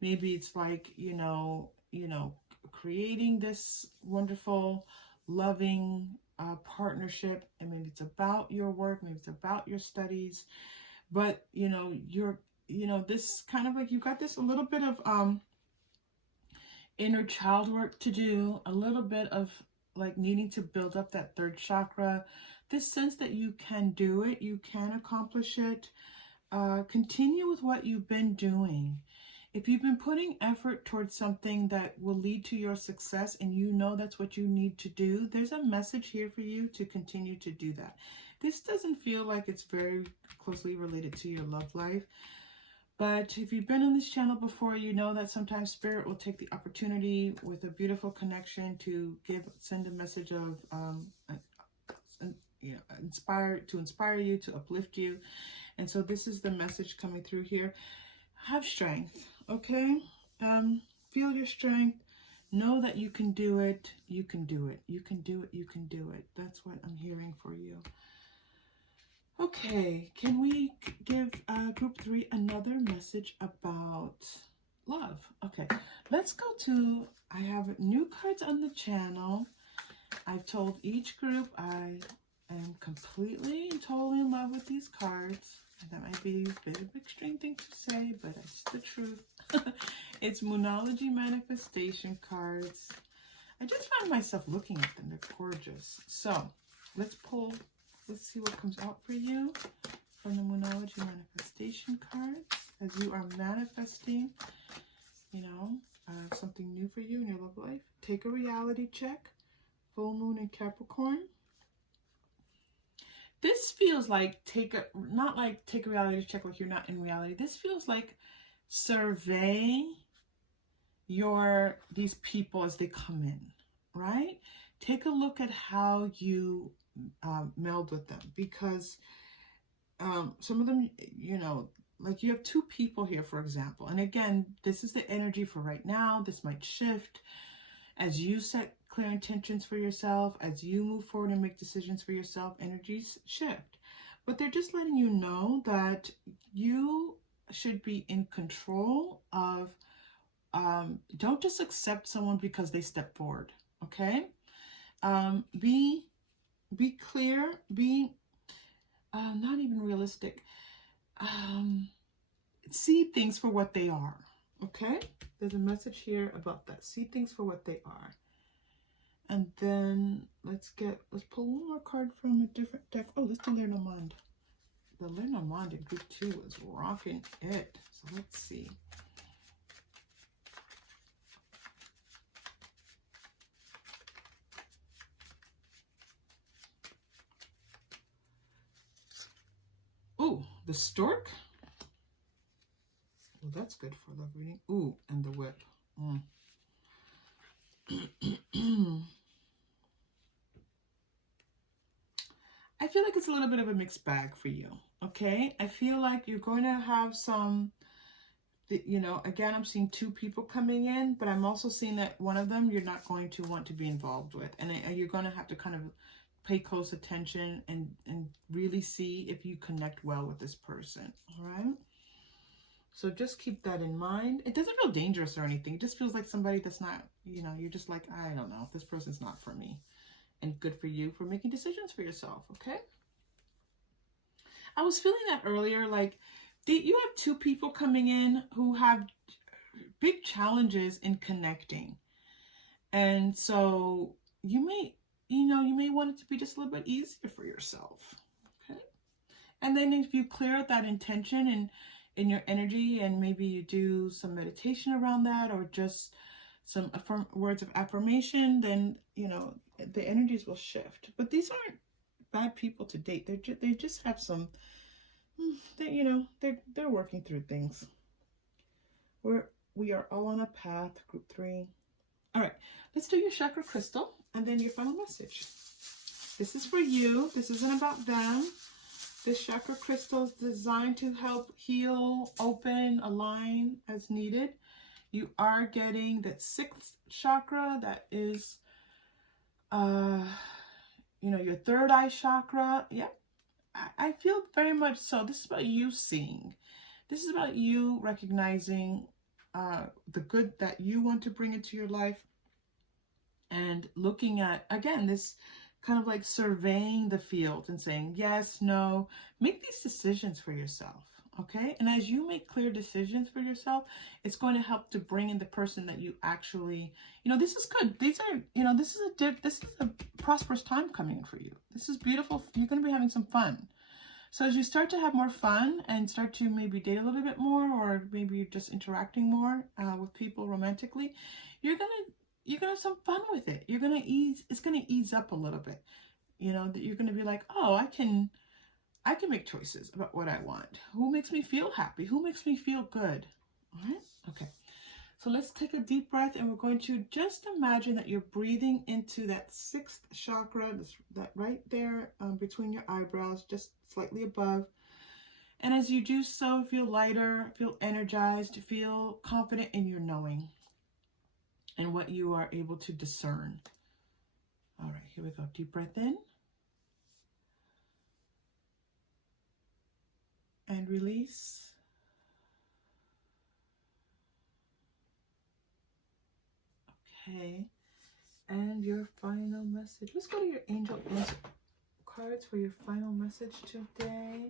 Maybe it's like, creating this wonderful, loving partnership, and maybe it's about your work, maybe it's about your studies, but this kind of like, you got this a little bit of inner child work to do, a little bit of like needing to build up that third chakra, this sense that you can do it, you can accomplish it. Continue with what you've been doing. If you've been putting effort towards something that will lead to your success, and you know that's what you need to do, there's a message here for you to continue to do that. This doesn't feel like it's very closely related to your love life. But if you've been on this channel before, you know that sometimes Spirit will take the opportunity with a beautiful connection to send a message of inspire you, to uplift you. And so this is the message coming through here. Have strength, okay? Feel your strength. Know that you can do it. You can do it. You can do it. You can do it. That's what I'm hearing for you. Okay, can we give group 3 another message about love? Okay, let's go to, I have new cards on the channel. I've told each group I am completely and totally in love with these cards. And that might be a bit of an extreme thing to say, but it's the truth. It's Moonology manifestation cards. I just found myself looking at them. They're gorgeous. So let's see what comes out for you from the Moonology manifestation cards as you are manifesting, something new for you in your love life. Take a reality check. Full moon in Capricorn. This feels like not like take a reality check like you're not in reality. This feels like survey these people as they come in, right? Take a look at how you meld with them, because some of them, like you have 2 people here, for example. And again, this is the energy for right now. This might shift as you set clear intentions for yourself, as you move forward and make decisions for yourself. Energies shift, but they're just letting you know that you should be in control of, don't just accept someone because they step forward, okay? Be clear, be not even realistic. See things for what they are, okay? There's a message here about that. See things for what they are. And then let's pull one more card from a different deck. Oh, let's do Lenormand. The Lenormand in group 2 is rocking it. So let's see. Ooh, the Stork. Well, that's good for love reading. Ooh, and the Whip. I feel like it's a little bit of a mixed bag for you, okay? I feel like you're going to have some, again, I'm seeing 2 people coming in, but I'm also seeing that one of them you're not going to want to be involved with. And you're going to have to kind of pay close attention and really see if you connect well with this person, all right? So just keep that in mind. It doesn't feel dangerous or anything. It just feels like somebody that's not, you're just like, I don't know, this person's not for me. And good for you for making decisions for yourself, okay? I was feeling that earlier, like, you have 2 people coming in who have big challenges in connecting. And so you may want it to be just a little bit easier for yourself, okay? And then if you clear out that intention and in your energy, and maybe you do some meditation around that, or just some words of affirmation, then the energies will shift. But these aren't bad people to date. They just have some, they're working through things. We are all on a path, group 3. All right, let's do your chakra crystal and then your final message. This is for you. This isn't about them. This chakra crystal is designed to help heal, open, align as needed. You are getting that 6th chakra, that is, your 3rd eye chakra. Yep, I feel very much so. This is about you seeing. This is about you recognizing the good that you want to bring into your life, and looking at, again, this kind of like surveying the field and saying yes, no, make these decisions for yourself. Okay, and as you make clear decisions for yourself, it's going to help to bring in the person that you actually, this is good. These are, this is a prosperous time coming in for you. This is beautiful. You're going to be having some fun. So as you start to have more fun and start to maybe date a little bit more, or maybe you're just interacting more with people romantically, you're gonna have some fun with it. It's gonna ease up a little bit. That you're gonna be like, oh, I can make choices about what I want. Who makes me feel happy? Who makes me feel good? All right. Okay. So let's take a deep breath, and we're going to just imagine that you're breathing into that sixth chakra, that right there between your eyebrows, just slightly above. And as you do so, feel lighter, feel energized, feel confident in your knowing and what you are able to discern. All right, here we go. Deep breath in. And release. Okay, and your final message. Let's go to your angel cards for your final message today.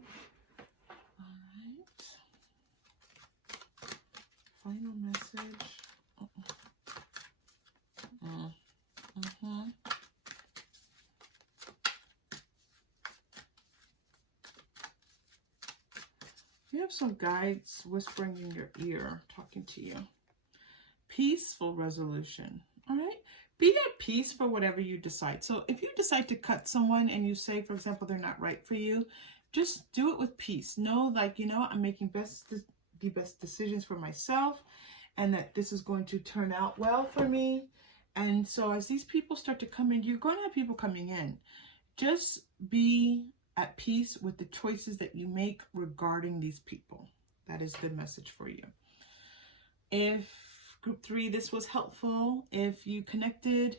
All right. Final message. You have some guides whispering in your ear, talking to you. Peaceful resolution. All right. Be at peace for whatever you decide. So if you decide to cut someone and you say, for example, they're not right for you, just do it with peace. Know, like, I'm making the best decisions for myself, and that this is going to turn out well for me. And so as these people start to come in, you're going to have people coming in. Just be at peace with the choices that you make regarding these people. That is a good message for you. If Group 3, this was helpful, if you connected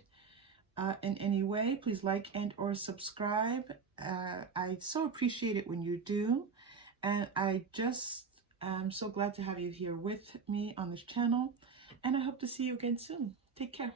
in any way, please like and or subscribe. I so appreciate it when you do. And I just am so glad to have you here with me on this channel. And I hope to see you again soon. Take care.